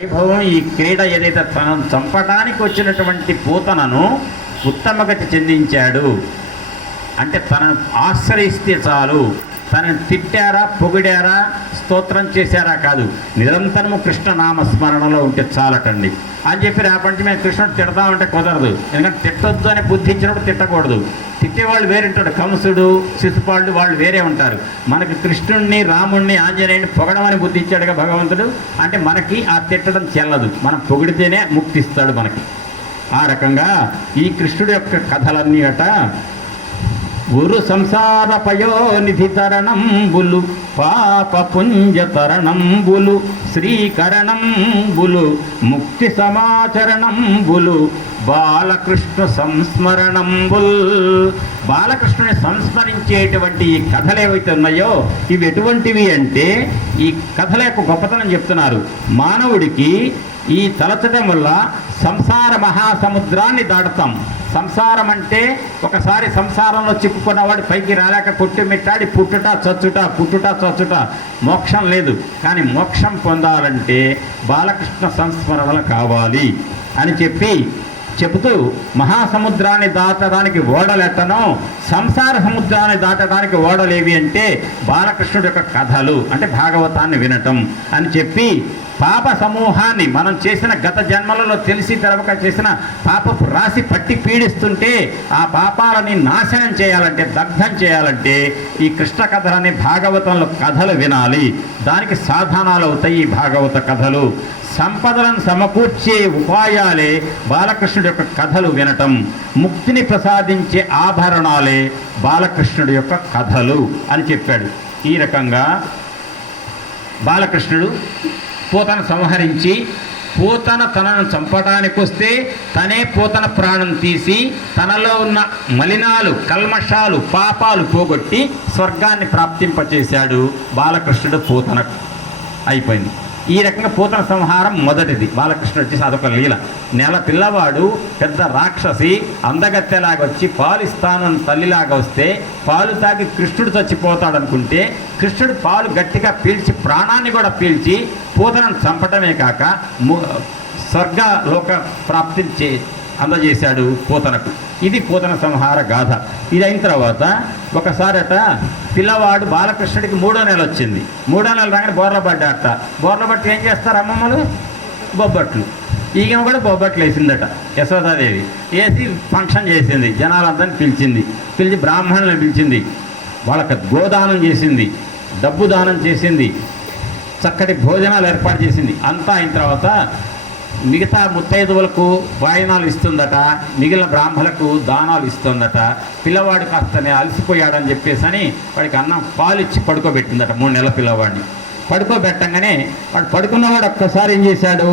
వైభవం ఈ క్రీడ ఏదైతే తనను చంపడానికి వచ్చినటువంటి పూతనను ఉత్తమగతి చెందించాడు అంటే తనను ఆశ్రయిస్తే చాలు, తనను తిట్టారా పొగిడారా స్తోత్రం చేశారా కాదు, నిరంతరము కృష్ణనామ స్మరణలో ఉంటే చాలటండి అని చెప్పి రేపటి నుంచి మేము కృష్ణుడు తిడతామంటే కుదరదు. ఎందుకంటే తిట్టొద్దు అని బుద్ధి ఇచ్చినప్పుడు తిట్టకూడదు. తిట్టేవాళ్ళు వేరే ఉంటాడు, కంసుడు శిశుపాలుడు వాళ్ళు వేరే ఉంటారు. మనకి కృష్ణుడిని రాముడిని ఆంజనేయుడిని పొగడమని బుద్ధి ఇచ్చాడుగా భగవంతుడు. అంటే మనకి ఆ తిట్టడం చెల్లదు, మనం పొగిడితేనే ముక్తిస్తాడు మనకి. ఆ రకంగా ఈ కృష్ణుడి యొక్క కథలన్నీ అట గురు సంసార పయోనిధి తరణంబులు పాప పుంజ తరణంబులు శ్రీకరణంబులు ముక్తి సమాచరణంబులు బాలకృష్ణ సంస్మరణంబుల్. బాలకృష్ణుని సంస్మరించేటువంటి ఈ కథలు ఏవైతే ఉన్నాయో ఇవి ఎటువంటివి అంటే ఈ కథల యొక్క గొప్పతనం చెప్తున్నారు. మానవుడికి ఈ తలచడం వల్ల సంసార మహాసముద్రాన్ని దాటుతాం. సంసారం అంటే ఒకసారి సంసారంలో చిక్కుకున్నవాడు పైకి రాలేక కొట్టుమిట్టాడి పుట్టుట చచ్చుట మోక్షం లేదు. కానీ మోక్షం పొందాలంటే బాలకృష్ణ సంస్మరణలు కావాలి అని చెబుతూ మహాసముద్రాన్ని దాటడానికి ఓడలెట్టనో సంసార సముద్రాన్ని దాటడానికి ఓడలేవి అంటే బాలకృష్ణుడి యొక్క కథలు అంటే భాగవతాన్ని వినటం అని చెప్పి పాప సమూహాన్ని మనం చేసిన గత జన్మలలో తెలిసి తెలవక చేసిన పాపపు రాశి పట్టి పీడిస్తుంటే ఆ పాపాలని నాశనం చేయాలంటే దగ్ధం చేయాలంటే ఈ కృష్ణ కథలని భాగవతంలో కథలు వినాలి. దానికి సాధనాలు అవుతాయి ఈ భాగవత కథలు. సంపదలను సమకూర్చే ఉపాయాలే బాలకృష్ణుడి యొక్క కథలు వినటం. ముక్తిని ప్రసాదించే ఆభరణాలే బాలకృష్ణుడి యొక్క కథలు అని చెప్పాడు. ఈ రకంగా బాలకృష్ణుడు పూతను సంహరించి తనను చంపడానికి వస్తే తనే పూతన ప్రాణం తీసి తనలో ఉన్న మలినాలు కల్మషాలు పాపాలు పోగొట్టి స్వర్గాన్ని ప్రాప్తింపచేశాడు బాలకృష్ణుడు. పూతనకు అయిపోయింది. ఈ రకంగా పూతన సంహారం మొదటిది. బాలకృష్ణుడు వచ్చేసి అదొక లీల. నెల పిల్లవాడు పెద్ద రాక్షసి అందగత్తెలాగా వచ్చి పాలు ఇస్తాను తల్లిలాగా వస్తే పాలు తాగి కృష్ణుడు చచ్చిపోతాడు అనుకుంటే కృష్ణుడు పాలు గట్టిగా పీల్చి ప్రాణాన్ని కూడా పీల్చి పూతనను చంపటమే కాక స్వర్గలోక ప్రాప్తి అందజేశాడు పూతనకు. ఇది పూతన సంహార గాథ. ఇది అయిన తర్వాత ఒకసారట పిల్లవాడు బాలకృష్ణుడికి 3వ నెల వచ్చింది. 3వ నెల రాగానే బోర్ల పడ్డాట. బోర్ల బట్టి ఏం చేస్తారు అమ్మమ్మలు? బొబ్బట్లు. ఈగేమో కూడా బొబ్బట్లు వేసిందట యశోదాదేవి. వేసి ఫంక్షన్ చేసింది, జనాలందరినీ పిలిచి బ్రాహ్మణులను పిలిచింది, వాళ్ళకి గోదానం చేసింది, డబ్బు దానం చేసింది, చక్కటి భోజనాలు ఏర్పాటు చేసింది. అంతా అయిన తర్వాత మిగతా ముత్తైదువులకు వాయినాలు ఇస్తుందట, మిగిలిన బ్రాహ్మణులకు దానాలు ఇస్తుందట. పిల్లవాడు కాస్తనే అలసిపోయాడని చెప్పేసి వాడికి అన్నం పాలు ఇచ్చి పడుకోబెట్టిందట. 3 నెలల పిల్లవాడిని పడుకోబెట్టంగానే వాడు పడుకున్నవాడు ఒక్కసారి ఏం చేశాడు,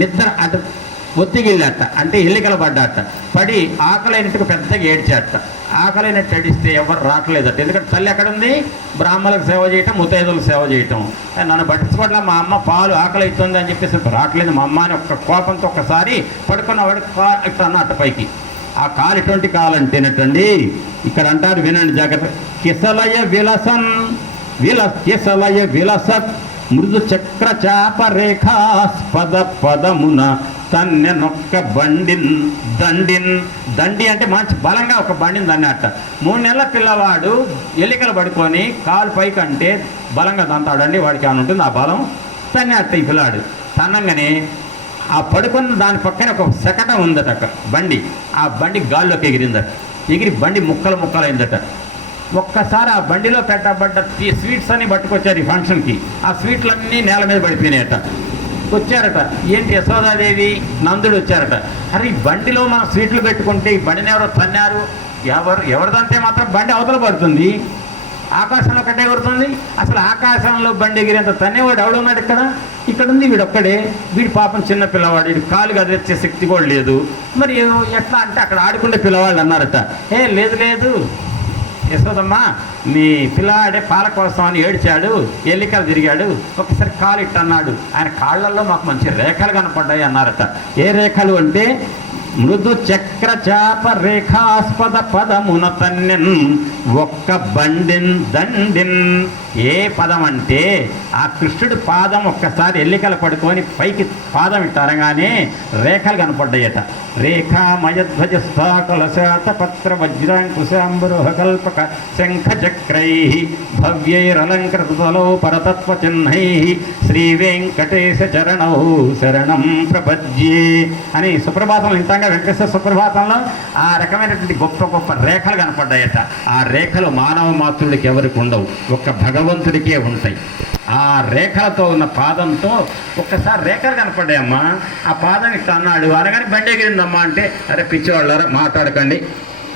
నిద్ర అటు ఒత్తిగిల్లట అంటే ఎల్లికల పడ్డాట. పడి ఆకలైనట్టుగా పెద్దగా ఏడ్చాట. ఆకలైనట్టు ఏడిస్తే ఎవరు రావట్లేదట. ఎందుకంటే తల్లి ఎక్కడుంది? బ్రాహ్మణులకు సేవ చేయటం, ముత్తైదులకు సేవ చేయటం. నన్ను పట్టించుకోవట్లా, మా అమ్మ పాలు ఆకలి అవుతుంది అని చెప్పేసి రావట్లేదు మా అమ్మ అని ఒక్క కోపంతో ఒక్కసారి పడుకున్నవాడు కాలు ఇట్లా అన్నట్టు పైకి. ఆ కాలు ఎటువంటి కాలు అంటేనటండి ఇక్కడ అంటారు, వినండి జాగ్రత్త. కిసలయ విలసత్ మృదు చక్ర చాప రేఖాస్పద పదమున తన్నెనొక్క దండి అంటే మంచి బలంగా ఒక బండిని దన్నట్ట. 3 నెలల పిల్లవాడు ఎలికలు పడుకొని కాలు పైకి అంటే బలంగా దంతాడండి. వాడికి ఏమైనా ఉంటుంది ఆ బలం? తన్నట్ట ఈ పిల్లాడు. తన్నంగానే ఆ పడుకున్న దాని పక్కన ఒక శకటం ఉందట బండి. ఆ బండి గాల్లోకి ఎగిరి బండి ముక్కలైందట. ఒక్కసారి ఆ బండిలో పెట్టబడ్డ స్వీట్స్ అన్ని పట్టుకొచ్చారు ఈ ఫంక్షన్కి. ఆ స్వీట్లన్నీ నేల మీద పడిపోయినాయట. వచ్చారట, ఏంటి యశోదాదేవి నందుడు వచ్చారట. అరే ఈ బండిలో మనం స్వీట్లు పెట్టుకుంటే ఈ బండిని ఎవరో తన్నారు, ఎవరిదంటే మాత్రం బండి అవతల పడుతుంది, ఆకాశంలో కట్ట ఎగురుతుంది. అసలు ఆకాశంలో బండి ఎగిరేంత తన్నేవాడు ఎవడున్నాడు ఇక్కడ ఉంది వీడొక్కడే. వీడి పాపం చిన్న పిల్లవాడు, వీడి కాలు కదిలిచ్చే శక్తి కూడా లేదు. మరి ఎట్లా అంటే అక్కడ ఆడుకుంటే పిల్లవాళ్ళు అన్నారట, లేదు యశోదమ్మ మీ పిల్లాడే పాల కోసం అని ఏడ్చాడు, ఎల్లికలు తిరిగాడు, ఒకసారి కాలు ఇట్టన్నాడు, ఆయన కాళ్ళల్లో మాకు మంచి రేఖలు కనపడ్డాయి అన్నారట. ఏ రేఖలు అంటే మృదు చక్ర చాప రేఖాస్పద పదమున తన్నెన్ ఒక్క దండిన్ ఏ పదం అంటే ఆ కృష్ణుడి పాదం ఒక్కసారి ఎల్లికలు పడుకొని పైకి పాదం ఇట్టారగానే రేఖలు కనపడ్డాయట. రేఖామయధ్వజస్థాకులశాతపత్ర వజ్రాంకుశాంబరోహకల్పక శంఖచక్రై భవ్యైరలంకృతలో పరతత్వ చిహ్నై శ్రీ వెంకటేశ చరణౌ శరణం ప్రపద్యే అని సుప్రభాతం వింటాంగా. వెంకటేశ్వర సుప్రభాతంలో ఆ రకమైనటువంటి గొప్ప గొప్ప రేఖలు కనపడ్డాయట. ఆ రేఖలు మానవ మాతృడికి ఎవరికి ఉండవు, ఒక్క భగవంతుడికే ఉంటాయి. ఆ రేఖలతో ఉన్న పాదంతో ఒక్కసారి రేఖలు కనపడ్డాయమ్మా. ఆ పాదం ఇట్లా అన్నాడు అనగానే బండి ఎగిరిందమ్మా అంటే, అరే పిచ్చివాళ్ళారా మాట్లాడకండి,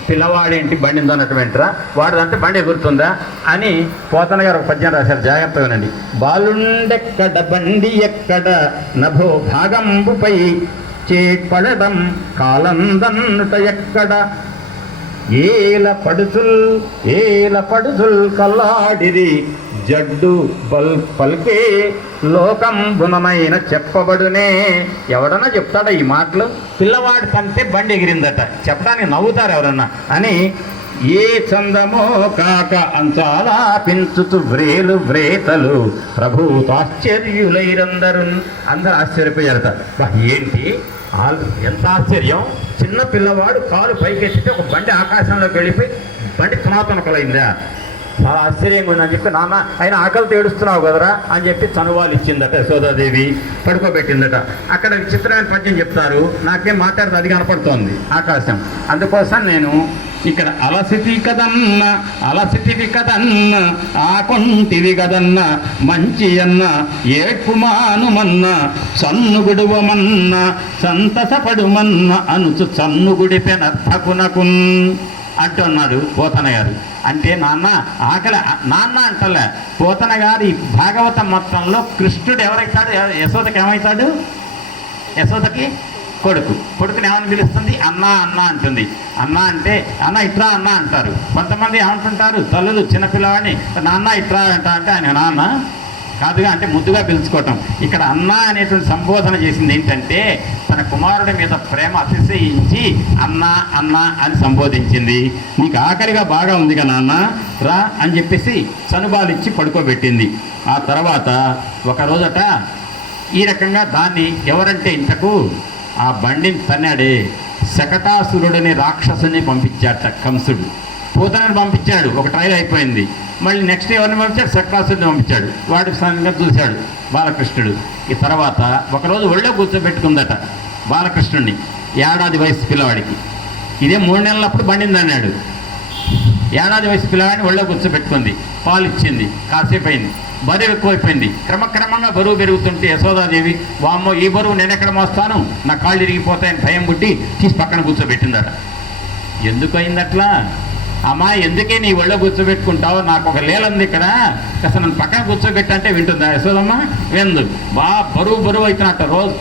పిల్లవాడేంటి బండి ఉందన్నట్టు వెంటరా, వాడిదంటే బండి ఎగురుతుందా అని పోతన గారు ఒక పద్యం రాశారు, జాగ్రత్తగా వినండి. బాలుండెక్కడ బండి ఎక్కడ నభో భాగంబుపై చేపడడం కాలందన్నుట ఎక్కడ ఏల పడుచుల్ కల్లాడిరి జడ్డు పల్కే లోకంబునమైన చెప్పబడునే. ఎవడన్నా చెప్తాడా ఈ మాటలు? పిల్లవాడి తంతే బండి ఎగిరిందట చెప్పడానికి నవ్వుతారు ఎవరన్నా అని. ఏ చందమో కాక అంచాలా పెంచుతూ వ్రేలు వ్రేతలు ప్రభూతాశ్చర్యులైరందరు. అందరూ ఆశ్చర్యపోయారట. ఏంటి ఎంత ఆశ్చర్యం, చిన్న పిల్లవాడు కాలు పైకెత్తితే ఒక బండి ఆకాశంలోకి వెళ్ళిపోయి బండి తునాతునకలైందా, చాలా ఆశ్చర్యంగా ఉందని చెప్పి, నాన్న ఆయన ఆకలితో ఏడుస్తున్నావు కదరా అని చెప్పి చనువాలు ఇచ్చిందట యశోదాదేవి, పడుకోబెట్టిందట. అక్కడ విచిత్రమైన పద్యం చెప్తారు, నాకేం మాట్లాడితే అది కనపడుతోంది ఆకాశం. అందుకోసం నేను ఇక్కడ అలసితివి కదన్న ఆకొంటివి కదన్న మంచి అన్న ఏడ్పుమానుమన్న సన్నుగుడువమన్న సంతసపడుమన్న అనుచు సన్నుగుడిపెనర్థకునకున్ అంటున్నాడు పోతన గారు. అంటే నాన్న ఆకలి, నాన్న అంటలే పోతన గారు. ఈ భాగవతం మొత్తంలో కృష్ణుడు ఎవరైతాడు, యశోదకి ఏమవుతాడు? యశోదకి కొడుకుని ఏమని పిలుస్తుంది? అన్న అన్న అంటుంది. అన్న అంటే అన్న ఇట్రా అన్న అంటారు. కొంతమంది ఏమంటుంటారు తల్లులు చిన్నపిల్లవాడిని నాన్న ఇట్రా అంట అంటే ఆయన నాన్న కాదుగా, అంటే ముద్దుగా పిలుచుకోవటం. ఇక్కడ అన్న అనేటువంటి సంబోధన చేసింది ఏంటంటే తన కుమారుడి మీద ప్రేమ అతిశయించి అన్న అన్న అని సంబోధించింది. నీకు ఆకలిగా బాగా ఉందిగా నాన్న రా అని చెప్పేసి చనుబాలిచ్చి పడుకోబెట్టింది. ఆ తర్వాత ఒకరోజట ఈ రకంగా దాన్ని ఎవరంటే ఇంతకు ఆ బండిని తన్నాడే శకటాసురుడని రాక్షసుని పంపించాట కంసుడు. పూతనని పంపించాడు, ఒక ట్రైల్ అయిపోయింది. మళ్ళీ నెక్స్ట్ ఎవరిని పంపించాడు? శకటాసురుడిని పంపించాడు. వాడి సంగతి చూశాడు బాలకృష్ణుడు. ఈ తర్వాత ఒకరోజు ఒళ్ళో కూర్చోబెట్టుకుందట బాలకృష్ణుడిని, ఏడాది వయసు పిల్లవాడికి. ఇదే 3 నెలలప్పుడు బండిని అన్నాడు. ఏడాది వయసు పిల్లవాడిని ఒళ్ళో కూర్చోబెట్టుకుంది, పాలు ఇచ్చింది. కాసేపు అయింది, బరువు ఎక్కువైపోయింది. క్రమక్రమంగా బరువు పెరుగుతుంటే యశోదాదేవి వామ్మో ఈ బరువు నేను ఎక్కడ మోస్తాను, నా కాళ్ళు ఇరిగిపోతాయని భయం పుట్టి తీసి పక్కన కూర్చోబెట్టిందట. ఎందుకు అయిందట్లా? అమ్మా ఎందుకే నీ ఒళ్ళో కూర్చోబెట్టుకుంటావు, నాకు ఒక లేలంది ఇక్కడ, అసలు నన్ను పక్కన కూర్చోబెట్టంటే వింటుందా యశోదమ్మ? విందు. బరువు అవుతున్నట్ట, రోజు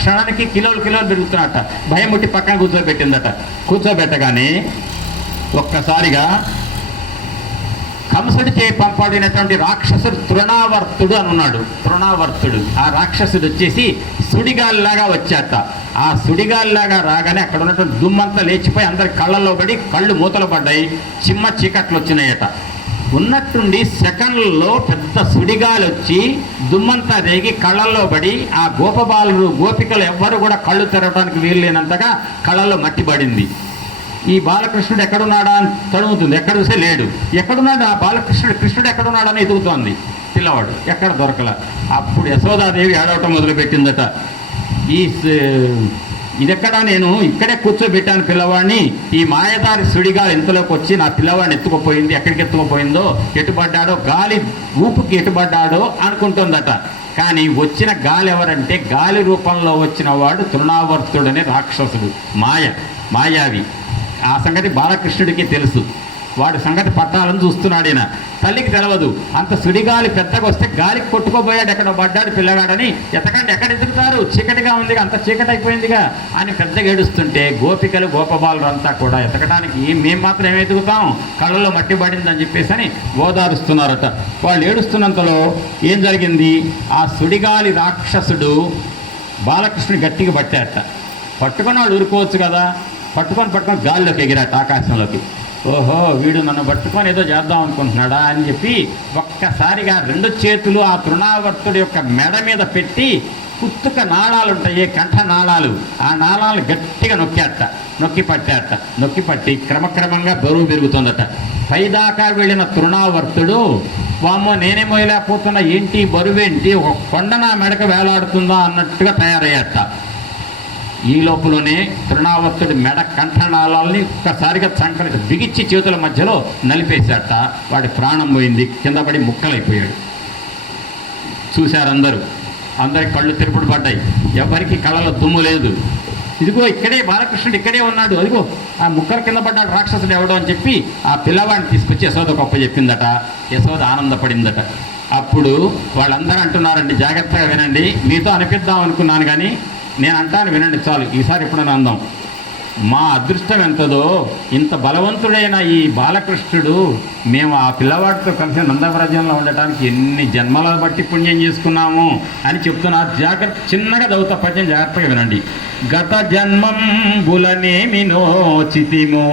క్షణానికి కిలోలు పెరుగుతున్నట్ట. భయం పుట్టి పక్కన కూర్చోబెట్టిందట. కూర్చోబెట్టగానే ఒక్కసారిగా కంసుడి చే పంపడినటువంటి రాక్షసుడు తృణావర్తుడు అని ఉన్నాడు. తృణావర్తుడు ఆ రాక్షసుడు వచ్చేసి సుడిగాలిలాగా వచ్చాట. ఆ సుడిగాలిలాగా రాగానే అక్కడ ఉన్నటువంటి దుమ్మంతా లేచిపోయి అందరి కళ్ళల్లో పడి కళ్ళు మూతలు పడ్డాయి, చిమ్మ చీకట్లు వచ్చినాయట. ఉన్నట్టుండి సెకండ్లలో పెద్ద సుడిగాలి వచ్చి దుమ్మంతా రేగి కళ్ళల్లో పడి ఆ గోపబాలు గోపికలు ఎవ్వరు కూడా కళ్ళు తెరవడానికి వీలు లేనంతగా కళ్ళల్లో మట్టి పడింది. ఈ బాలకృష్ణుడు ఎక్కడున్నాడా అని తడుముతుంది, ఎక్కడ చూసే లేడు. ఎక్కడున్నాడు ఆ కృష్ణుడు ఎక్కడున్నాడని ఎదుగుతోంది పిల్లవాడు, ఎక్కడ దొరకల. అప్పుడు యశోదాదేవి ఏడవటం మొదలుపెట్టిందట. ఇదెక్కడా, నేను ఇక్కడే కూర్చోబెట్టాను పిల్లవాడిని, ఈ మాయదారి సుడిగా ఇంతలోకి వచ్చి నా పిల్లవాడిని ఎత్తుకుపోయింది, ఎక్కడికి ఎత్తుకుపోయిందో, ఎటుపడ్డాడో, గాలి ఊపుకి ఎటుపడ్డాడో అనుకుంటుందట. కానీ వచ్చిన గాలి ఎవరంటే గాలి రూపంలో వచ్చిన వాడు తృణావర్తుడనే రాక్షసుడు, మాయావి. ఆ సంగతి బాలకృష్ణుడికి తెలుసు. వాడి సంగతి పట్టాలని చూస్తున్నాడు ఈయన. తల్లికి తెలవదు. అంత సుడిగాలి పెద్దగా వస్తే గాలికి కొట్టుకోబోయాడు, ఎక్కడ పడ్డాడు పిల్లగాడని. ఎతకండి ఎక్కడ ఎదుగుతారు, చీకటిగా ఉంది, అంత చీకటి అయిపోయిందిగా అని పెద్దగా ఏడుస్తుంటే గోపికలు గోపబాలు అంతా కూడా ఎతకడానికి మేము మాత్రం ఏమి ఎదుగుతాం, కళ్ళలో మట్టి పడిందని చెప్పేసి అని ఓదారుస్తున్నారట. వాళ్ళు ఏడుస్తున్నంతలో ఏం జరిగింది, ఆ సుడిగాలి రాక్షసుడు బాలకృష్ణుని గట్టిగా పట్టారట. పట్టుకున్నాడు ఊరుకోవచ్చు కదా, పట్టుకొని గాలిలోకి ఎగిరాట ఆకాశంలోకి. ఓహో వీడు నన్ను పట్టుకొని ఏదో చేద్దాం అనుకుంటున్నాడా అని చెప్పి ఒక్కసారిగా 2 చేతులు ఆ తృణావర్తుడి యొక్క మెడ మీద పెట్టి కుత్తుక నాళాలు ఉంటాయి, కంఠ నాళాలు, ఆ నాళాలు గట్టిగా నొక్కి పట్టి క్రమక్రమంగా బరువు పెరుగుతుందట. పైదాకా వెళ్ళిన తృణావర్తుడు వామ్మో నేనే మోయలేకపోతున్నా, ఏంటి బరువేంటి, ఒక కొండ నా మెడకు వేలాడుతుందా అన్నట్టుగా తయారయ్యాట. ఈ లోపలనే తృణావర్తుడి మెడ కంఠనాళాలని ఒక్కసారిగా చంకని బిగిచ్చి చేతుల మధ్యలో నలిపేశాట. వాడి ప్రాణం పోయింది, కింద పడి ముక్కలైపోయాడు. చూశారు అందరికి కళ్ళు తిరుపడి పడ్డాయి, ఎవరికి కళ్ళలో దుమ్ము లేదు. ఇదిగో ఇక్కడే బాలకృష్ణుడు ఇక్కడే ఉన్నాడు, అదిగో ఆ ముక్కలు కింద పడ్డాడు రాక్షసుడు ఎవడో అని చెప్పి ఆ పిల్లవాడిని తీసుకొచ్చి యశోద గొప్ప చెప్పిందట. యశోద ఆనందపడిందట. అప్పుడు వాళ్ళందరూ అంటున్నారండి, జాగ్రత్తగా వినండి, మీతో అనిపిద్దాం అనుకున్నాను కానీ నేను అంటాను వినండి చాలు, ఈసారి ఎప్పుడైనా అందాం. మా అదృష్టం ఎంతదో, ఇంత బలవంతుడైన ఈ బాలకృష్ణుడు మేము ఆ పిల్లవాడితో కలిసి నందవ్రజంలో ఉండటానికి ఎన్ని జన్మల బట్టి పుణ్యం చేసుకున్నాము అని చెప్తున్నారు. జాగ్రత్త, చిన్నగా దౌత పద్యం జాగ్రత్తగా వినండి. గత జన్మం బులనేమి నోచితిమో,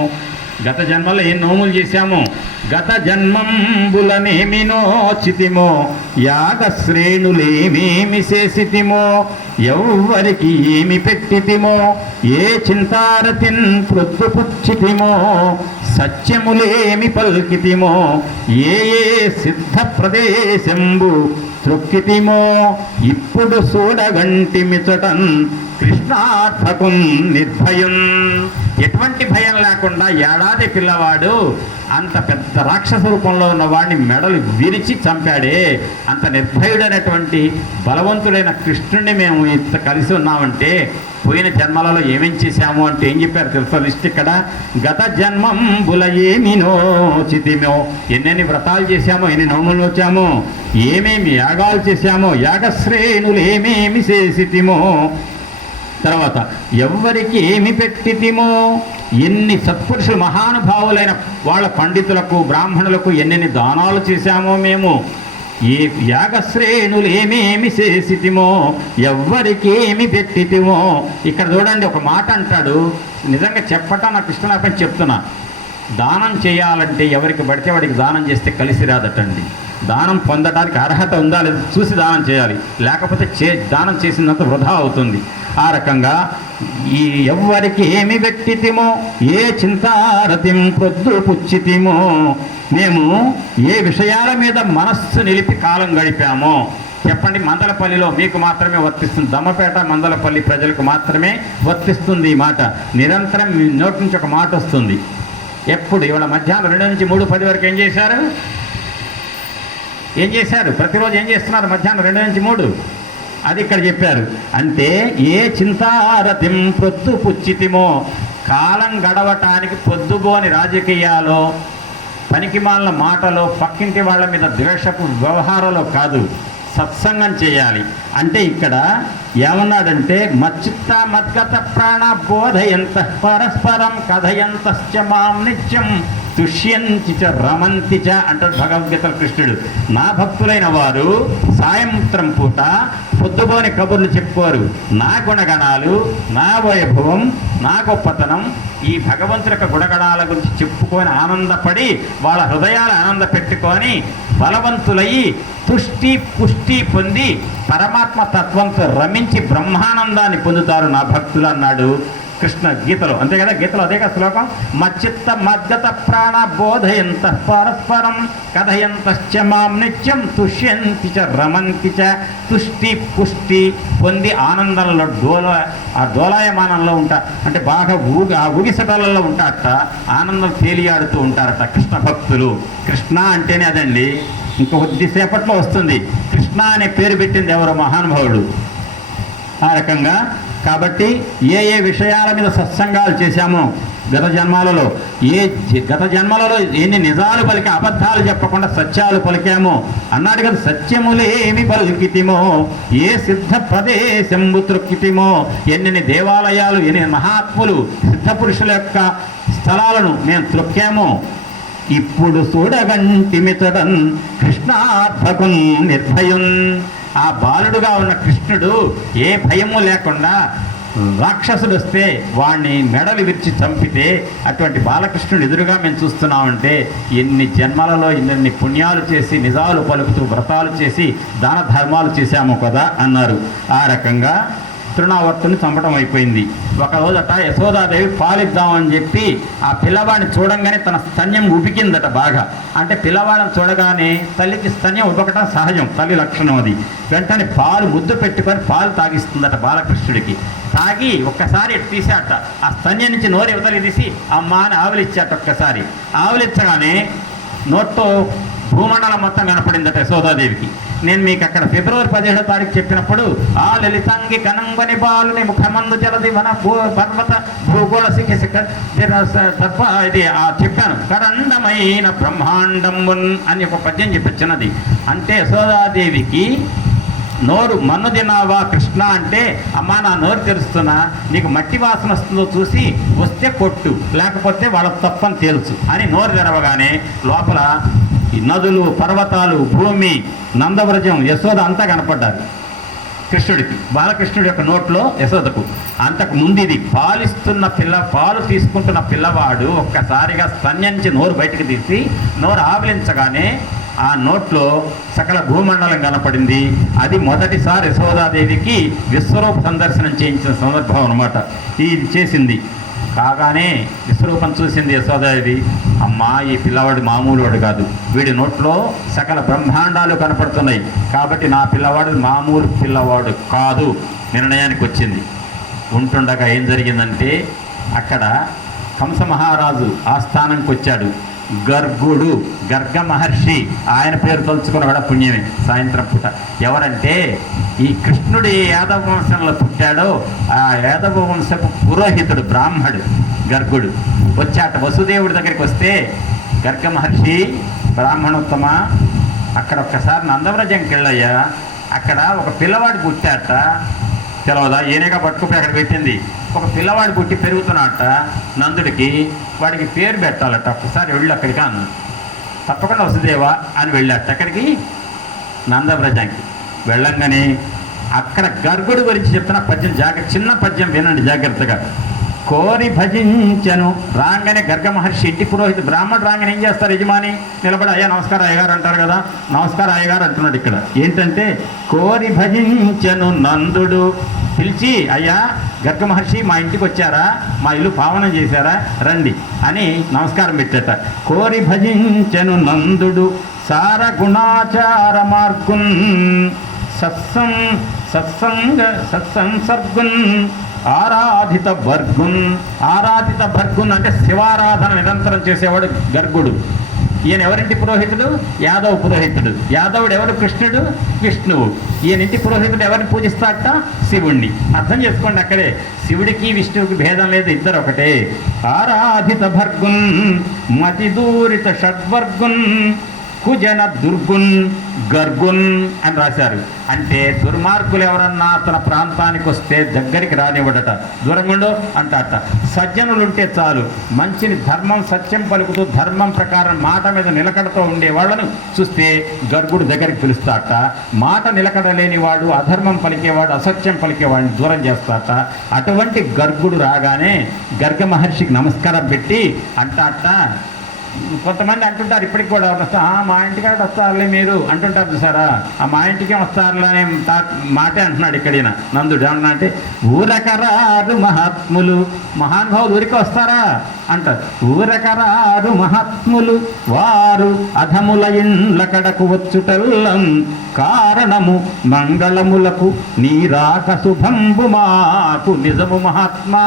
గత జన్మలో ఏం నోములు చేశాము, గత జన్మంబులనేమి నోచితిమో, యాగ శ్రేణులేమేమి చేసితిమో, ఎవ్వరికి ఏమి పెట్టితిమో, ఏ చింతారతిన్ ప్రొద్దుపుచ్చితిమో, సత్యములేమి పల్కితిమో, ఏ సిద్ధ ప్రదేశంబు త్రొక్కితిమో, ఇప్పుడు చూడగంటిమిచటన్ కృష్ణార్థకున్ నిర్భయం. ఎటువంటి భయం లేకుండా ఏడాది పిల్లవాడు అంత పెద్ద రాక్షస రూపంలో ఉన్న వాడిని మెడలు విరిచి చంపాడే, అంత నిర్భయుడైనటువంటి బలవంతుడైన కృష్ణుడిని మేము ఇంత కలిసి ఉన్నామంటే పోయిన జన్మలలో ఏమేం చేశాము అంటే ఏం చెప్పారు తెలుసా లిస్ట్ ఇక్కడ. గత జన్మం బుల ఏమి నోచితిమో, ఎన్నెన్ని వ్రతాలు చేశామో, ఎన్ని నోములు వచ్చామో, ఏమేమి యాగాలు చేశామో, యాగశ్రేణులు ఏమేమి చేసితిమో, తర్వాత ఎవ్వరికి ఏమి పెట్టితిమో, ఎన్ని సత్పురుషులు మహానుభావులైన వాళ్ళ పండితులకు బ్రాహ్మణులకు ఎన్నెన్ని దానాలు చేశామో మేము, ఏ యాగశ్రేణులు ఏమేమి చేసితిమో, ఎవ్వరికి ఏమి పెట్టితిమో. ఇక్కడ చూడండి ఒక మాట అంటాడు, నిజంగా చెప్పటం నాకు ఇష్టం లేకపోతే చెప్తున్నా. దానం చేయాలంటే ఎవరికి పడితే వాడికి దానం చేస్తే కలిసి రాదటండి. దానం పొందడానికి అర్హత ఉందా లేదా చూసి దానం చేయాలి, లేకపోతే దానం చేసినంత వృధా అవుతుంది. ఆ రకంగా ఈ ఎవ్వరికి ఏమి వ్యక్తితిమో, ఏ చింతారతిం ప్రొద్దు పుచ్చితిమో, మేము ఏ విషయాల మీద మనస్సు నిలిపి కాలం గడిపామో చెప్పండి. మందలపల్లిలో మీకు మాత్రమే వర్తిస్తుంది, దమ్మపేట మందలపల్లి ప్రజలకు మాత్రమే వర్తిస్తుంది ఈ మాట. నిరంతరం మీ నోటి నుంచి ఒక మాట వస్తుంది ఎప్పుడు. ఇవాళ మధ్యాహ్నం 2 నుంచి 3:10 వరకు ఏం చేశారు ప్రతిరోజు ఏం చేస్తున్నారు మధ్యాహ్నం 2 నుంచి 3? అది ఇక్కడ చెప్పారు. అంటే ఏ చింతారతిం ప్రొద్దు పుచ్చితిమో, కాలం గడవటానికి పొద్దుగోని రాజకీయాలో, పనికిమాలిన మాటలో, పక్కింటి వాళ్ళ మీద ద్వేషపు వ్యవహారాలు కాదు, సత్సంగం చేయాలి. అంటే ఇక్కడ ఏమన్నాడంటే మచ్చిత్త మద్గత ప్రాణ బోధయంత పరస్పరం కథయంతశ్చ మాం నిత్యం తుష్యంతిచ రమంతిచ అంటాడు భగవద్గీతలో కృష్ణుడు. నా భక్తులైన వారు సాయంత్రం పూట పొద్దుపోని కబుర్లు చెప్పుకోరు, నా గుణగణాలు, నా వైభవం, నా గొప్పతనం, ఈ భగవంతుడి యొక్క గుణగణాల గురించి చెప్పుకొని ఆనందపడి వాళ్ళ హృదయాలు ఆనంద పెట్టుకొని బలవంతులయ్యి తుష్టి పుష్టి పొంది పరమాత్మ తత్వంతో రమించి బ్రహ్మానందాన్ని పొందుతారు నా భక్తులు అన్నాడు కృష్ణ గీతలో. అంతే కదా, గీతలో అదే కదా శ్లోకం. మచ్చిత్త మద్గత ప్రాణ బోధయంత పరస్పరం కథయంతశ్చ మాం నిత్యం తుష్యంతి చ రమంతి చ. తుష్టి పుష్టి పొంది ఆనందంలో ఆ డోలాయమానంలో ఉంటారు, అంటే బాగా ఆ ఊగిసటాలలో ఉంటారట, ఆనందం తేలియాడుతూ ఉంటారట కృష్ణ భక్తులు. కృష్ణ అంటేనే అదండి, ఇంకో కొద్దిసేపట్లో వస్తుంది. కృష్ణ అనే పేరు పెట్టింది ఎవరో మహానుభావుడు. ఆ రకంగా కాబట్టి ఏ విషయాల మీద సత్సంగాలు చేశామో గత జన్మలలో ఎన్ని నిజాలు పలికి అబద్ధాలు చెప్పకుండా సత్యాలు పలికామో అన్నాడు కదా. సత్యములే ఏమి పలికితిమో, ఏ సిద్ధ ప్రదేశంబు త్రొక్కితిమో, ఎన్ని దేవాలయాలు, ఎన్ని మహాత్ములు సిద్ధపురుషుల యొక్క స్థలాలను మేము త్రొక్కామో. ఇప్పుడు చూడగంటిమితడన్ కృష్ణార్థకున్ నిర్భయున్. ఆ బాలుడుగా ఉన్న కృష్ణుడు ఏ భయము లేకుండా రాక్షసుడు వస్తే వాడిని మెడలు విరిచి చంపితే అటువంటి బాలకృష్ణుడు ఎదురుగా మేము చూస్తున్నామంటే ఎన్ని జన్మలలో ఎన్ని పుణ్యాలు చేసి నిజాలు పలుకుతూ వ్రతాలు చేసి దాన ధర్మాలు చేశాము కదా అన్నారు. ఆ రకంగా తృణావర్తుని చంపడం అయిపోయింది. ఒక రోజట యశోదాదేవి పాలిద్దామని చెప్పి ఆ పిల్లవాడిని చూడంగానే తన స్తన్యం ఉబికిందట బాగా. అంటే పిల్లవాడిని చూడగానే తల్లికి స్తన్యం ఉబకటం సహజం, తల్లి లక్షణం అది. వెంటనే పాలు ముద్దు పెట్టుకొని పాలు తాగిస్తుందట బాలకృష్ణుడికి. తాగి ఒక్కసారి తీసాట, ఆ స్తన్యం నుంచి నోరు ఇవతలి తీసి అమ్మ అని ఆవులిచ్చాట. ఒక్కసారి ఆవులిచ్చగానే నోట్లో భూమండలం మొత్తం కనపడిందట యశోదాదేవికి. నేను మీకు అక్కడ ఫిబ్రవరి 17వ తారీఖు చెప్పినప్పుడు ఆ లలితాంగి కనంబని బాలుని ముఖమందు జలది వన పర్వత భూగోళ దర్భ ఇది చెప్పాను. కరండమైన బ్రహ్మాండమున్ అని ఒక పద్యం చెప్పొచ్చినది. అంటే యశోదాదేవికి నోరు మన్ను తిన్నావా కృష్ణ అంటే, అమ్మా నా నోరు తెరుస్తున్నా, నీకు మట్టి వాసన వస్తుందో చూసి వస్తే కొట్టు, లేకపోతే వాళ్ళ తప్పని తేల్చు అని నోరు తెరవగానే లోపల నదులు, పర్వతాలు, భూమి, నందవ్రజం, యశోద అంతా కనపడ్డారు కృష్ణుడికి. బాలకృష్ణుడి యొక్క నోట్లో యశోదకు. అంతకు ముందు ఇది పాలు తీసుకుంటున్న పిల్లవాడు ఒక్కసారిగా స్తన్యించి నోరు బయటకు తీసి నోరు ఆవలించగానే ఆ నోట్లో సకల భూమండలం కనపడింది. అది మొదటిసారి యశోదాదేవికి విశ్వరూప సందర్శనం చేయించిన సందర్భం అన్నమాట. ఇది చేసింది కాగానే విశ్వరూపం చూసింది యశోదాదేవి. అమ్మా ఈ పిల్లవాడు మామూలు వాడు కాదు, వీడి నోట్లో సకల బ్రహ్మాండాలు కనపడుతున్నాయి, కాబట్టి నా పిల్లవాడు మామూలు పిల్లవాడు కాదు నిర్ణయానికి వచ్చింది. ఉంటుండగా ఏం జరిగిందంటే అక్కడ కంస మహారాజు ఆస్థానంకి వచ్చాడు. గర్గుడు, గర్గ మహర్షి, ఆయన పేరు తలుచుకున్న కూడా పుణ్యమే సాయంత్రం పూట. ఎవరంటే ఈ కృష్ణుడు ఏ యాదవ వంశంలో పుట్టాడో ఆ యాదవ వంశపు పురోహితుడు బ్రాహ్మడు గర్గుడు వచ్చాట. వసుదేవుడి దగ్గరికి వస్తే, గర్గ మహర్షి బ్రాహ్మణోత్తమ, అక్కడ ఒక్కసారి నందవ్రజంకి వెళ్ళయ్యా, అక్కడ ఒక పిల్లవాడు పుట్టాట, తెలవదా? ఏనేగా పట్టుకుపోయి అక్కడ పెట్టింది. ఒక పిల్లవాడు పుట్టి పెరుగుతున్నట్ట నందుడికి, వాడికి పేరు పెట్టాలట, ఒక్కసారి వెళ్ళు అక్కడికి అన్న. తప్పకుండా వసుదేవా అని వెళ్ళాట అక్కడికి నందవ్రజంకి. వెళ్ళంగానే అక్కడ గర్గుడి గురించి చెప్తున్న పద్యం చిన్న పద్యం వినండి జాగ్రత్తగా. కోరి భజించను రాగానే గర్గ మహర్షి ఇంటి పురోహిత బ్రాహ్మణుడు రాగానే ఏం చేస్తారు? యజమాని నిలబడి అయ్యా నమస్కారం అయ్యగారు అంటారు కదా, నమస్కారం అయ్యగారు అంటున్నాడు. ఇక్కడ ఏంటంటే కోరి భజించను నందుడు పిలిచి, అయ్యా గర్గ మహర్షి మా ఇంటికి వచ్చారా, మా ఇల్లు పావనం చేశారా, రండి అని నమస్కారం పెట్టట. కోరి భజించను నందుడు సార గుణాచార మార్గున్ సత్సంసర్గున్ ఆరాధిత భర్గున్ అంటే శివారాధన నిరంతరం చేసేవాడు గర్గుడు. ఈయన ఎవరింటి పురోహితుడు? యాదవ పురోహితుడు. యాదవుడు ఎవరు? కృష్ణుడు, విష్ణువు. ఈయన ఇంటి పురోహితుడు ఎవరిని పూజిస్తాడట? శివుణ్ణి. అర్థం చేసుకోండి, అక్కడే శివుడికి విష్ణువుకి భేదం లేదు, ఇద్దరు ఒకటే. ఆరాధిత భర్గున్ మతిదూరిత షడ్వర్గున్ కుజన దుర్గున్ గర్గున్ అని రాశారు. అంటే దుర్మార్గులు ఎవరన్నా తన ప్రాంతానికి వస్తే దగ్గరికి రానివ్వడట, దూరంగుండు అంటాట. సజ్జనులుంటే చాలు, మంచిని ధర్మం సత్యం పలుకుతూ ధర్మం ప్రకారం మాట మీద నిలకడతో ఉండేవాళ్ళను చూస్తే గర్గుడు దగ్గరికి పిలుస్తాట. మాట నిలకడ లేనివాడు, అధర్మం పలికేవాడు, అసత్యం పలికేవాడిని దూరం చేస్తాట. అటువంటి గర్గుడు రాగానే గర్గ మహర్షికి నమస్కారం పెట్టి అంటాట. కొంతమంది అంటుంటారు ఇప్పటికి కూడా, మా ఇంటికి వస్తారులే మీరు అంటుంటారు చూసారా, ఆ మా ఇంటికి వస్తారులే అనే మాటే అంటున్నాడు ఇక్కడ నందుడు. ఏమన్నా అంటే ఊరకరారు మహాత్ములు, మహానుభావులు ఊరికి వస్తారా అంటారు. ఊరకరారు మహాత్ములు వారు అధముల ఇండ్ల కడకు వచ్చుటల్లం కారణము మంగళములకు నీరాక శుభంబు మాకు నిజము మహాత్మా.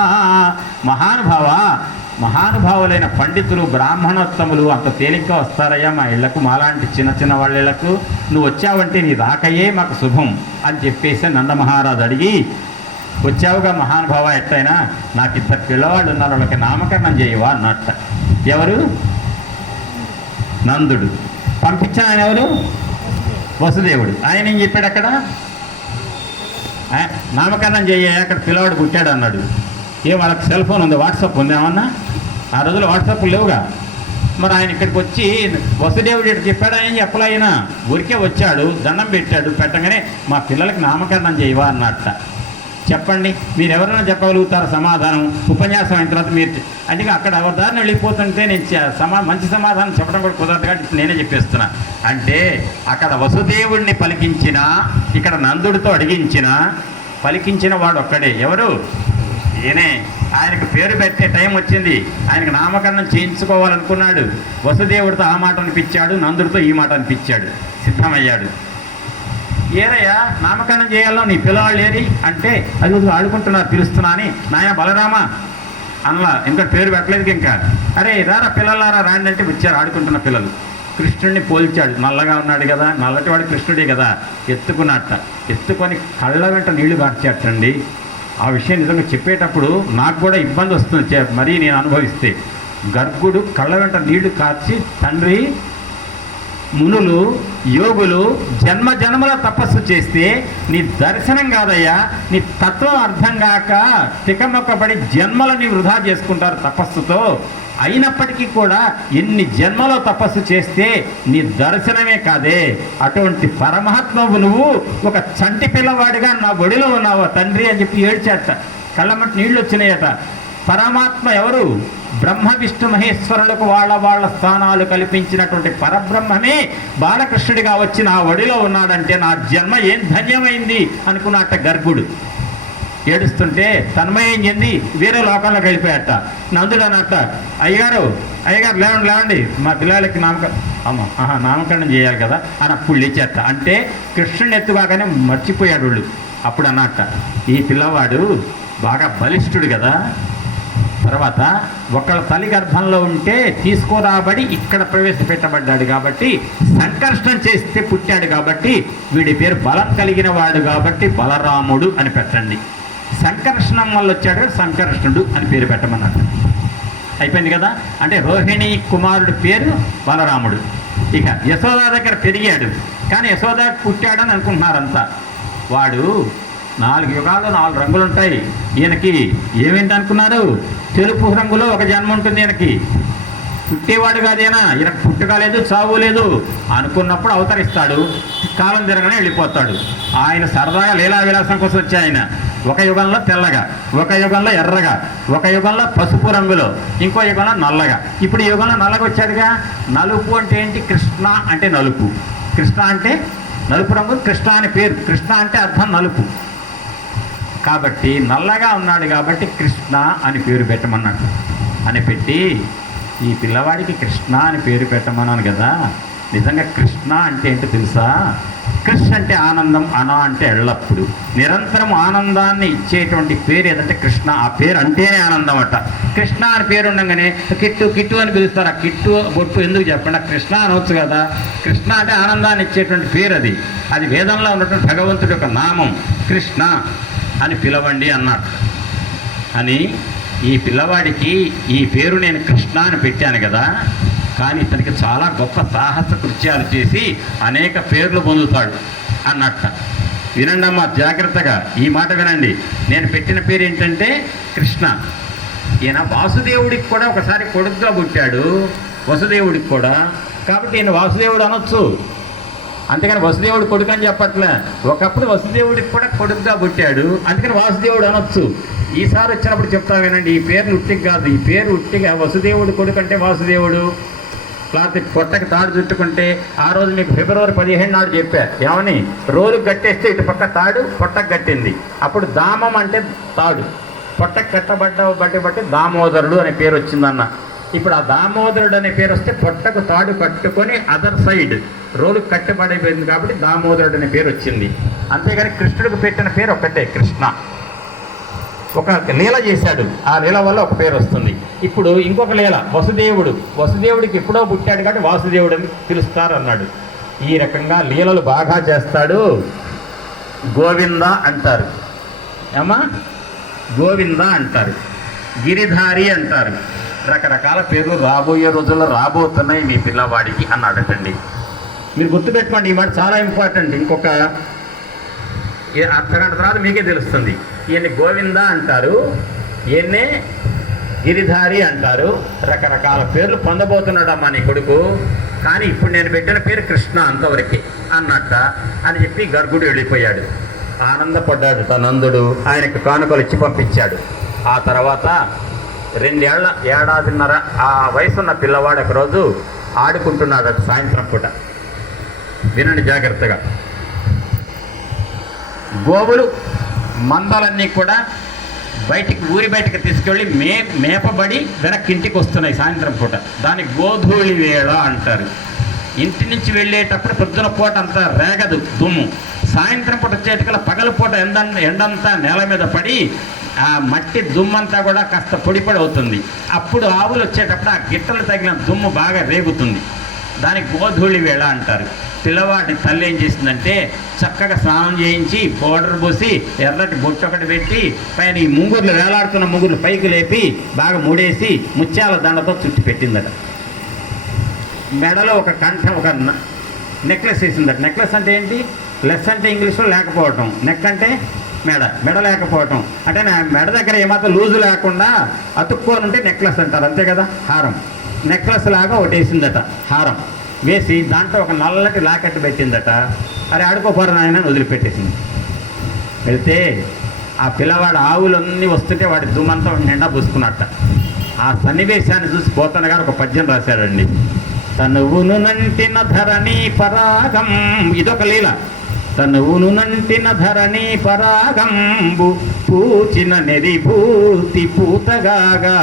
మహానుభావులైన పండితులు, బ్రాహ్మణోత్తములు అంత తేలిగ్గా వస్తారయ్యా మా ఇళ్లకు, మాలాంటి చిన్న చిన్న వాళ్ళ ఇళ్లకు. నువ్వు వచ్చావంటే నీ రాకయే మాకు శుభం అని చెప్పేసి నందమహారాజు అడిగి, వచ్చావుగా మహానుభావ, ఎట్లయినా నాకు ఇద్దరు పిల్లవాళ్ళు ఉన్నారు, వాళ్ళకి నామకరణం చేయవా అన్నట్ట. ఎవరు? నందుడు. పంపించిన ఆయన ఎవరు? వసుదేవుడు. ఆయన ఏం చెప్పాడు అక్కడ? నామకరణం చేయ, అక్కడ పిల్లవాడు పుట్టాడు అన్నాడు. వాళ్ళకి సెల్ ఫోన్ ఉంది, వాట్సాప్ ఉంది, ఏమన్నా ఆ రోజులు వాట్సాప్ లేవుగా. మరి ఆయన ఇక్కడికి వచ్చి వసుదేవుడు ఇటు చెప్పాడు, ఆయన చెప్పలేనా, ఊరికే వచ్చాడు, దండం పెట్టాడు, పెట్టగానే మా పిల్లలకి నామకరణం చేయవా అన్నట్ట. చెప్పండి, మీరు ఎవరైనా చెప్పగలుగుతారు సమాధానం? ఉపన్యాసం అయిన తర్వాత మీరు అంటే అక్కడ అవధారణ వెళ్ళిపోతుంటే నేను మంచి సమాధానం చెప్పడం కూడా కుదరదు కాబట్టి ఇప్పుడు నేనే చెప్పేస్తున్నా. అంటే అక్కడ వసుదేవుడిని పలికించిన, ఇక్కడ నందుడితో అడిగించిన, పలికించిన వాడు ఒక్కడే. ఎవరు? ఈయనే. ఆయనకు పేరు పెట్టే టైం వచ్చింది, ఆయనకు నామకరణం చేయించుకోవాలనుకున్నాడు. వసుదేవుడితో ఆ మాట అనిపించాడు, నందుడితో ఈ మాట అనిపించాడు, సిద్ధమయ్యాడు. ఏరయ్యా నామకరణం చేయాలో నీ పిల్లవాళ్ళు ఏరి అంటే, అది ఆడుకుంటున్నారు పిలుస్తున్నా అని. నాయన బలరామ అనలా, ఇంకా పేరు పెట్టలేదు ఇంకా. అరే రారా పిల్లలారా రాండి అంటే వచ్చారు ఆడుకుంటున్న పిల్లలు. కృష్ణుడిని పోల్చాడు, నల్లగా ఉన్నాడు కదా, నల్లటివాడు కృష్ణుడే కదా. ఎత్తుకున్నట్ట, ఎత్తుకొని కళ్ళ వెంట నీళ్లు కార్చేటండి. ఆ విషయం నిజంగా చెప్పేటప్పుడు నాకు కూడా ఇబ్బంది వస్తుంది, మరీ నేను అనుభవిస్తే. గర్గుడు కళ్ళ వెంట నీళ్లు కార్చి, తండ్రి మునులు యోగులు జన్మ జన్మల తపస్సు చేస్తే నీ దర్శనం కాదయ్యా, నీ తత్వం అర్థం కాక తికమొక్కబడి జన్మలని వృధా చేసుకుంటారు తపస్సుతో. అయినప్పటికీ కూడా ఎన్ని జన్మలో తపస్సు చేస్తే నీ దర్శనమే కాదే. అటువంటి పరమాత్మవు నువ్వు ఒక చంటి పిల్లవాడిగా నా ఒడిలో ఉన్నావు తండ్రి అని చెప్పి ఏడ్చాట. కళ్ళమట్టి నీళ్ళు వచ్చినాయట. పరమాత్మ ఎవరు? బ్రహ్మ విష్ణు మహేశ్వరులకు వాళ్ళ స్థానాలు కల్పించినటువంటి పరబ్రహ్మమే బాలకృష్ణుడిగా వచ్చి నా ఒడిలో ఉన్నాడంటే నా జన్మ ఏం ధన్యమైంది అనుకున్నట్ట గర్గుడు. ఏడుస్తుంటే తన్మయం చెంది వేరే లోకంలోకి వెళ్ళిపోయాట. నందుడు అన్నట్ట, అయ్యగారు లేవండి మా పిల్లలకి నామకరణం చేయాలి కదా అని అప్పుడు లేచేట. అంటే కృష్ణుని ఎత్తుగానే మర్చిపోయాడు వాళ్ళు. అప్పుడు అన్నట్ట, ఈ పిల్లవాడు బాగా బలిష్ఠుడు కదా, తర్వాత ఒకళ్ళ తల్లి గర్భంలో ఉంటే తీసుకురాబడి ఇక్కడ ప్రవేశపెట్టబడ్డాడు కాబట్టి, సంకర్షణం చేస్తే పుట్టాడు కాబట్టి వీడి పేరు బలం కలిగిన వాడు కాబట్టి బలరాముడు అని పెట్టండి. సంకర్షణం వల్ల వచ్చాడు సంకర్షణుడు అని పేరు పెట్టమన్నాడు. అయిపోయింది కదా. అంటే రోహిణి కుమారుడు పేరు బలరాముడు. ఇక యశోద దగ్గర పెరిగాడు, కానీ యశోద పుట్టాడని అనుకుంటున్నారంతా. వాడు 4 యుగాలు 4 రంగులు ఉంటాయి. ఈయనకి ఏమేంటి అనుకున్నారు? తెలుపు రంగులో ఒక జన్మ ఉంటుంది. ఈయనకి పుట్టేవాడు కాదేనా, ఈయనకు పుట్టుక లేదు చావు లేదు. అనుకున్నప్పుడు అవతరిస్తాడు, కాలం తిరగనే వెళ్ళిపోతాడు. ఆయన సరదాగా లీలా విలాసం కోసం వచ్చి ఆయన ఒక యుగంలో తెల్లగా, ఒక యుగంలో ఎర్రగా, ఒక యుగంలో పసుపు రంగులో, ఇంకో యుగంలో నల్లగా. ఇప్పుడు ఈ యుగంలో నల్లగా వచ్చాడుగా. నలుపు అంటే ఏంటి? కృష్ణ అంటే నలుపు. కృష్ణ అంటే నలుపు రంగు, కృష్ణ అని పేరు. కృష్ణ అంటే అర్థం నలుపు కాబట్టి నల్లగా ఉన్నాడు కాబట్టి కృష్ణ అని పేరు పెట్టమన్నాడు. అని పెట్టి ఈ పిల్లవాడికి కృష్ణ అని పేరు పెట్టమన్నాను కదా. నిజంగా కృష్ణ అంటే ఏంటో తెలుసా? కృష్ణ అంటే ఆనందం, అన అంటే ఎల్లప్పుడు నిరంతరం ఆనందాన్ని ఇచ్చేటువంటి పేరు ఏదంటే కృష్ణ. ఆ పేరు అంటేనే ఆనందం అట. కృష్ణ అని పేరు ఉండగానే కిట్టు అని పిలుస్తారు. ఆ కిట్టు బొట్టు ఎందుకు చెప్పండి, కృష్ణ అనవచ్చు కదా. కృష్ణ అంటే ఆనందాన్ని ఇచ్చేటువంటి పేరు. అది వేదంలో ఉన్నటువంటి భగవంతుడి యొక్క నామం. కృష్ణ అని పిలవండి అన్నాడు. అని ఈ పిల్లవాడికి ఈ పేరు నేను కృష్ణ అని పెట్టాను కదా, కానీ ఇతనికి చాలా గొప్ప సాహస కృత్యాలు చేసి అనేక పేర్లు పొందుతాడు అన్నట్ట. వినండమ్మా జాగ్రత్తగా, ఈ మాట వినండి. నేను పెట్టిన పేరు ఏంటంటే కృష్ణ. ఈయన వాసుదేవుడికి కూడా ఒకసారి కొడుకుగా పుట్టాడు, వసుదేవుడికి కూడా. కాబట్టి ఈయన వాసుదేవుడు అనొచ్చు, అంతేకాని వసుదేవుడు కొడుకు అని చెప్పట్లే. ఒకప్పుడు వసుదేవుడికి కూడా కొడుకుగా పుట్టాడు, అందుకని వాసుదేవుడు అనొచ్చు. ఈసారి వచ్చినప్పుడు చెప్తా వినండి, ఈ పేరు ఉట్టికి కాదు. ఈ పేరు ఉట్టిగా వసుదేవుడు కొడుకు అంటే వాసుదేవుడు. క్లాత్ పొట్టకి తాడు చుట్టుకుంటే ఆ రోజు మీకు ఫిబ్రవరి 15 నాడు చెప్పా, ఏమని? రోజు కట్టేస్తే ఇటు పక్క తాడు పొట్టకు కట్టింది. అప్పుడు దామం అంటే తాడు, పొట్టకు బట్టి దామోదరుడు అనే పేరు వచ్చిందన్న. ఇప్పుడు ఆ దామోదరుడు అనే పేరు వస్తే పొట్టకు తాడు కట్టుకొని అదర్ సైడ్ రోలు కట్టబడిపోయింది కాబట్టి దామోదరుడు అనే పేరు వచ్చింది. అంతేగాని కృష్ణుడికి పెట్టిన పేరు ఒక్కటే, కృష్ణ. ఒక లీల చేశాడు, ఆ లీల వల్ల ఒక పేరు వస్తుంది. ఇప్పుడు ఇంకొక లీల, వసుదేవుడికి ఎప్పుడో పుట్టాడు కాబట్టి వాసుదేవుడు అని పిలుస్తారు అన్నాడు. ఈ రకంగా లీలలు బాగా చేస్తాడు. గోవింద అంటారు, ఏమా గోవింద అంటారు, గిరిధారి అంటారు. రకరకాల పేర్లు రాబోయే రోజుల్లో రాబోతున్నాయి మీ పిల్లవాడికి అన్నాడటండి. మీరు గుర్తుపెట్టుకోండి, ఈ మాట చాలా ఇంపార్టెంట్. ఇంకొక అర్ధగంట తర్వాత మీకే తెలుస్తుంది. ఈయన్ని గోవింద అంటారు, ఈయన్నే గిరిధారి అంటారు. రకరకాల పేర్లు పొందబోతున్నాడమ్మా నీ కొడుకు, కానీ ఇప్పుడు నేను పెట్టిన పేరు కృష్ణ అంతవరకే అన్నట్ట అని చెప్పి గర్గుడు వెళ్ళిపోయాడు. ఆనందపడ్డాడు నందుడు. ఆయనకు కానుకలు ఇచ్చి పంపించాడు. ఆ తర్వాత 2 ఏడాదిన్నర ఆ వయసున్న పిల్లవాడు ఒకరోజు ఆడుకుంటున్నాడు సాయంత్రం పూట. వినండి జాగ్రత్తగా. గోవులు మందలన్నీ కూడా ఊరి బయటికి తీసుకెళ్ళి మేపబడి వెనక్కి ఇంటికి వస్తున్నాయి సాయంత్రం పూట. దాన్ని గోధూళి వేళ అంటారు. ఇంటి నుంచి వెళ్ళేటప్పుడు పొద్దున పూట అంతా రేగదు దుమ్ము. సాయంత్రం పూట వచ్చేటికల్లా పగల పూట ఎండంతా నేల మీద పడి ఆ మట్టి దుమ్మంతా కూడా కాస్త పొడి అవుతుంది. అప్పుడు ఆవులు వచ్చేటప్పుడు ఆ గిట్టలు తగిలిన దుమ్ము బాగా రేగుతుంది. దానికి గోధూళి వేళ అంటారు. పిల్లవాడిని తల్లి ఏం చేసిందంటే చక్కగా స్నానం చేయించి పౌడర్ పోసి ఎర్రటి బొట్టు ఒకటి పెట్టి పైన ఈ ముంగుర్లు వేలాడుతున్న ముంగుర్లు పైకి లేపి బాగా ముడేసి ముత్యాల దండతో చుట్టి పెట్టిందట. మెడలో ఒక నెక్లెస్ వేసిందట. నెక్లెస్ అంటే ఏంటి? లెస్ అంటే ఇంగ్లీష్లో లేకపోవటం, నెక్ అంటే మెడ లేకపోవటం. అంటే మెడ దగ్గర ఏమాత్రం లూజు లేకుండా అతుక్కోనుంటే నెక్లెస్ అంటారు, అంతే కదా. హారం నెక్లెస్ లాగా ఒకటి వేసిందట. హారం వేసి దాంట్లో ఒక నల్లటి లాకెట్ పెట్టిందట. అరే ఆడుకోపోరు నాయన వదిలిపెట్టేసింది. వెళ్తే ఆ పిల్లవాడు ఆవులన్నీ వస్తుంటే వాడి దుమ్మంతా నిండా పూసుకున్నట్ట. ఆ సన్నివేశాన్ని చూసి పోతన గారు ఒక పద్యం రాశాడండి. తనువును నంటిన ధరణి పరాగం, ఇదొక లీల. తనువును నంటిన ధరణి పరాగంబు పూచిన నెరిభూతి పూతగాగా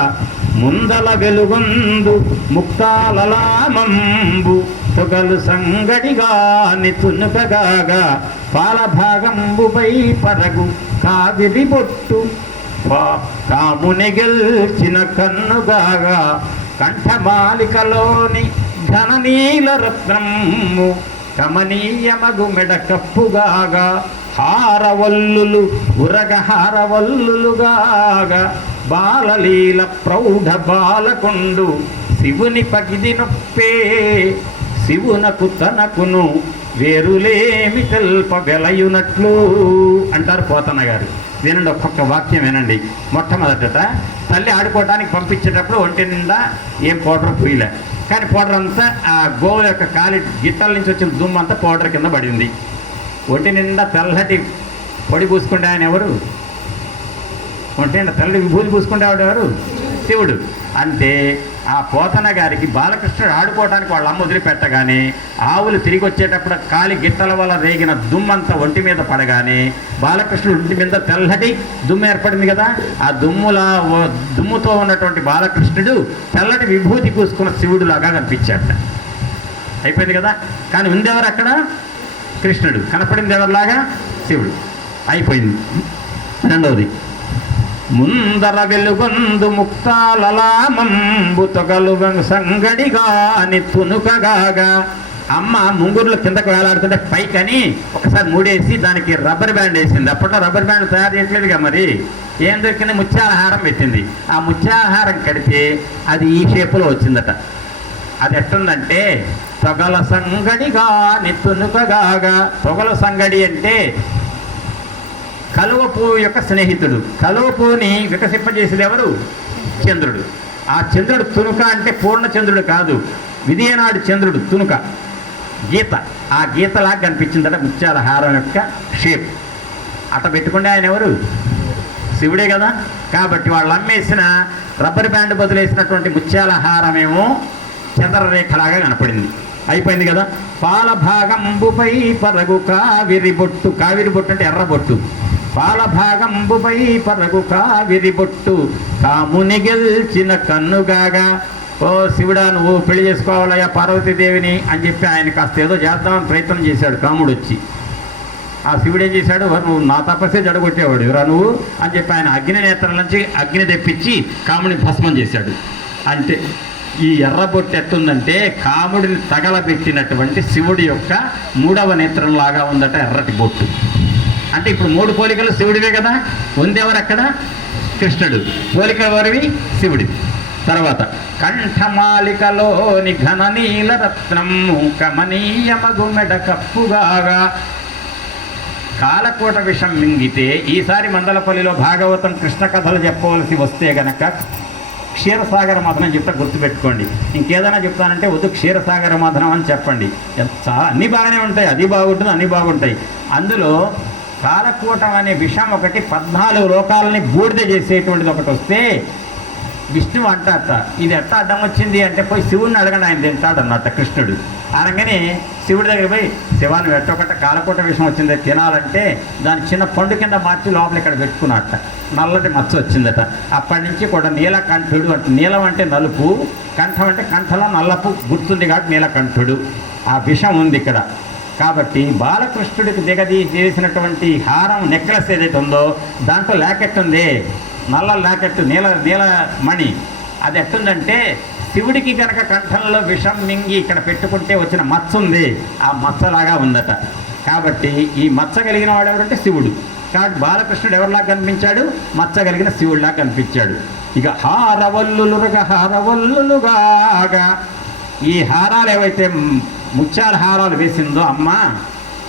ముందల వెలుగొందు ముక్తాలలామంబు తొగలు సంగడిగాని తునుకగాగా పాలభాగంబుపై పరగు కావిరి బొట్టు కాముని గెల్చిన కన్నుగాగా కంఠమాలికలోని ఘననీల రత్నము కమనీయమగు మెడ కప్పుగాగా హారవల్లులు ఉరగ హారవల్లులుగాగా బాలలీల ప్రౌఢ బాలకొండు శివుని పగిది నొప్పే శివునకు తనకును వేరులేమి తెల్ప వెలయునట్లు అంటారు పోతన్న గారు. వినండి, ఒక్కొక్క వాక్యం వినండి. మొట్టమొదట తల్లి ఆడుకోవడానికి పంపించేటప్పుడు ఒంటి నిండా ఏం పౌడర్ పూయలే, కానీ పౌడర్ అంతా ఆ గోవుల యొక్క కాలి గిట్టల నుంచి వచ్చిన దుమ్ము అంతా పౌడర్ కింద పడింది. ఒంటి నిండా తెల్లటి పొడి పూసుకుంటే ఆయన ఎవరు? ఒంటి నిండా తెల్లటి విభూతి పూసుకుంటేవాడు ఎవరు? శివుడు. అంటే ఆ పోతన గారికి బాలకృష్ణుడు ఆడుకోవడానికి వాళ్ళ అమ్మ వదిలిపెట్టగానే ఆవులు తిరిగి వచ్చేటప్పుడు కాలి గిట్టల వల్ల రేగిన దుమ్మంతా ఒంటి మీద పడగానే బాలకృష్ణుడు ఒంటి మీద తెల్లటి దుమ్ము ఏర్పడింది కదా. ఆ దుమ్ముతో ఉన్నటువంటి బాలకృష్ణుడు తెల్లటి విభూతి పూసుకున్న శివుడులాగా కనిపించాట. అయిపోయింది కదా. కానీ ఉందెవరు అక్కడ? కృష్ణుడు. కనపడింది ఎవరిలాగా? శివుడు. అయిపోయింది. రెండవది, ముందర వెలుగొందు ముక్తాలలామంబు తొగలు సంగడిగాని తునుకగాగా. అమ్మ ముంగుర్లు కిందకు వేలాడుతుంటే పైకని ఒకసారి మూడేసి దానికి రబ్బర్ బ్యాండ్ వేసింది. అప్పట్లో రబ్బర్ బ్యాండ్ తయారు చేయట్లేదుగా, మరి ఏం దొరికింది? ముత్యాలహారం పెట్టింది. ఆ ముత్యాలహారం కడితే అది ఈ షేపులో వచ్చిందట. అది ఎట్టుందంటే తొగల సంగడిగాని తునుకగాగా. తొగల సంగడి అంటే కలువ పువ్వు యొక్క స్నేహితుడు. కలువ పువ్వుని వికసింపజేసేది ఎవరు? చంద్రుడు. ఆ చంద్రుడు తునుక అంటే పూర్ణ చంద్రుడు కాదు, విధియనాడు చంద్రుడు తునుక, గీత. ఆ గీతలాగా కనిపించిందట ముత్యాల హారం యొక్క షేప్. అట్ట పెట్టుకుంటే ఆయన ఎవరు? శివుడే కదా. కాబట్టి వాళ్ళు అమ్మేసిన రబ్బర్ బ్యాండ్ బదులేసినటువంటి ముత్యాల హారమేమో చంద్రరేఖలాగా కనపడింది. అయిపోయింది కదా. పాల భాగంబుపై పరగు కావిరి బొట్టు. కావిరి బొట్టు అంటే ఎర్ర బొట్టు. పాల భాగంబుపై పరగు కావిరి బొట్టు కాముని గెల్చిన కన్నుగాగా. ఓ శివుడా, నువ్వు పెళ్లి చేసుకోవాలయ్యా పార్వతీదేవిని అని చెప్పి ఆయన కాస్త ఏదో చేద్దామని ప్రయత్నం చేశాడు కాముడు వచ్చి. ఆ శివుడు ఏం చేశాడు? నువ్వు నా తపస్సే జడగొట్టేవాడు రా నువ్వు అని చెప్పి ఆయన అగ్ని నేత్రం నుంచి అగ్ని తెప్పించి కాముడిని భస్మం చేశాడు. అంటే ఈ ఎర్రబొట్టు ఎట్టుందంటే కాముడిని తగలబెట్టినటువంటి శివుడి యొక్క 3వ నేత్రంలాగా ఉందట ఎర్రటి బొట్టు. అంటే ఇప్పుడు 3 పోలికలు శివుడివే కదా. ఉందెవరు అక్కడ? కృష్ణుడు. పోలిక ఎవరివి? శివుడి. తర్వాత కంఠమాలికలోని ఘననీల రత్నము కమనీయమగు మెడ కప్పుగాగా. కాలకోట విషం మింగితే ఈసారి మందలపల్లిలో భాగవతం కృష్ణ కథలు చెప్పవలసి వస్తే గనక క్షీరసాగర మథనం చెప్తా, గుర్తుపెట్టుకోండి. ఇంకేదైనా చెప్తానంటే వద్దు, క్షీరసాగర మథనం అని చెప్పండి. అన్నీ బాగానే ఉంటాయి, అది బాగుంటుంది, అన్నీ బాగుంటాయి. అందులో కాలకూటం అనే విషం ఒకటి 14 లోకాలని బూడిద చేసేటువంటిది ఒకటి వస్తే విష్ణువు అంటాట ఇది ఎట్లా అడ్డం వచ్చింది అంటే పోయి శివుడిని అడగండి, ఆయన తింటాడు అన్నట్ట కృష్ణుడు. అనగానే శివుడి దగ్గర పోయి శివాన్ని ఎట్టొకట కాలకూట విషయం వచ్చింది తినాలంటే దాని చిన్న పండు కింద మార్చి లోపల ఇక్కడ పెట్టుకున్నట్ట నల్లటి మచ్చ వచ్చిందట. అప్పటి నుంచి కూడా నీలకంఠుడు అంటే నీలం అంటే నలుపు, కంఠం అంటే కంఠంలో నల్లపు గుర్తుంది కాబట్టి నీలకంఠుడు. ఆ విషం ఉంది ఇక్కడ. కాబట్టి బాలకృష్ణుడికి చేసినటువంటి హారం నెక్లెస్ ఏదైతే ఉందో దాంట్లో లాకెట్ ఉంది, నల్ల లాకెట్, నీలమణి. అది ఎట్టుందంటే శివుడికి కనుక కంఠంలో విషం మింగి ఇక్కడ పెట్టుకుంటే వచ్చిన మచ్చ ఉంది, ఆ మచ్చలాగా ఉందట. కాబట్టి ఈ మచ్చ కలిగిన వాడు ఎవరంటే శివుడు. కాబట్టి బాలకృష్ణుడు ఎవరిలాగా కనిపించాడు? మచ్చ కలిగిన శివుడిలాగా కనిపించాడు. ఇక హారవల్లులుగా ఈ హారాలు ఏవైతే ముత్యాల హారాలు వేసిందో అమ్మ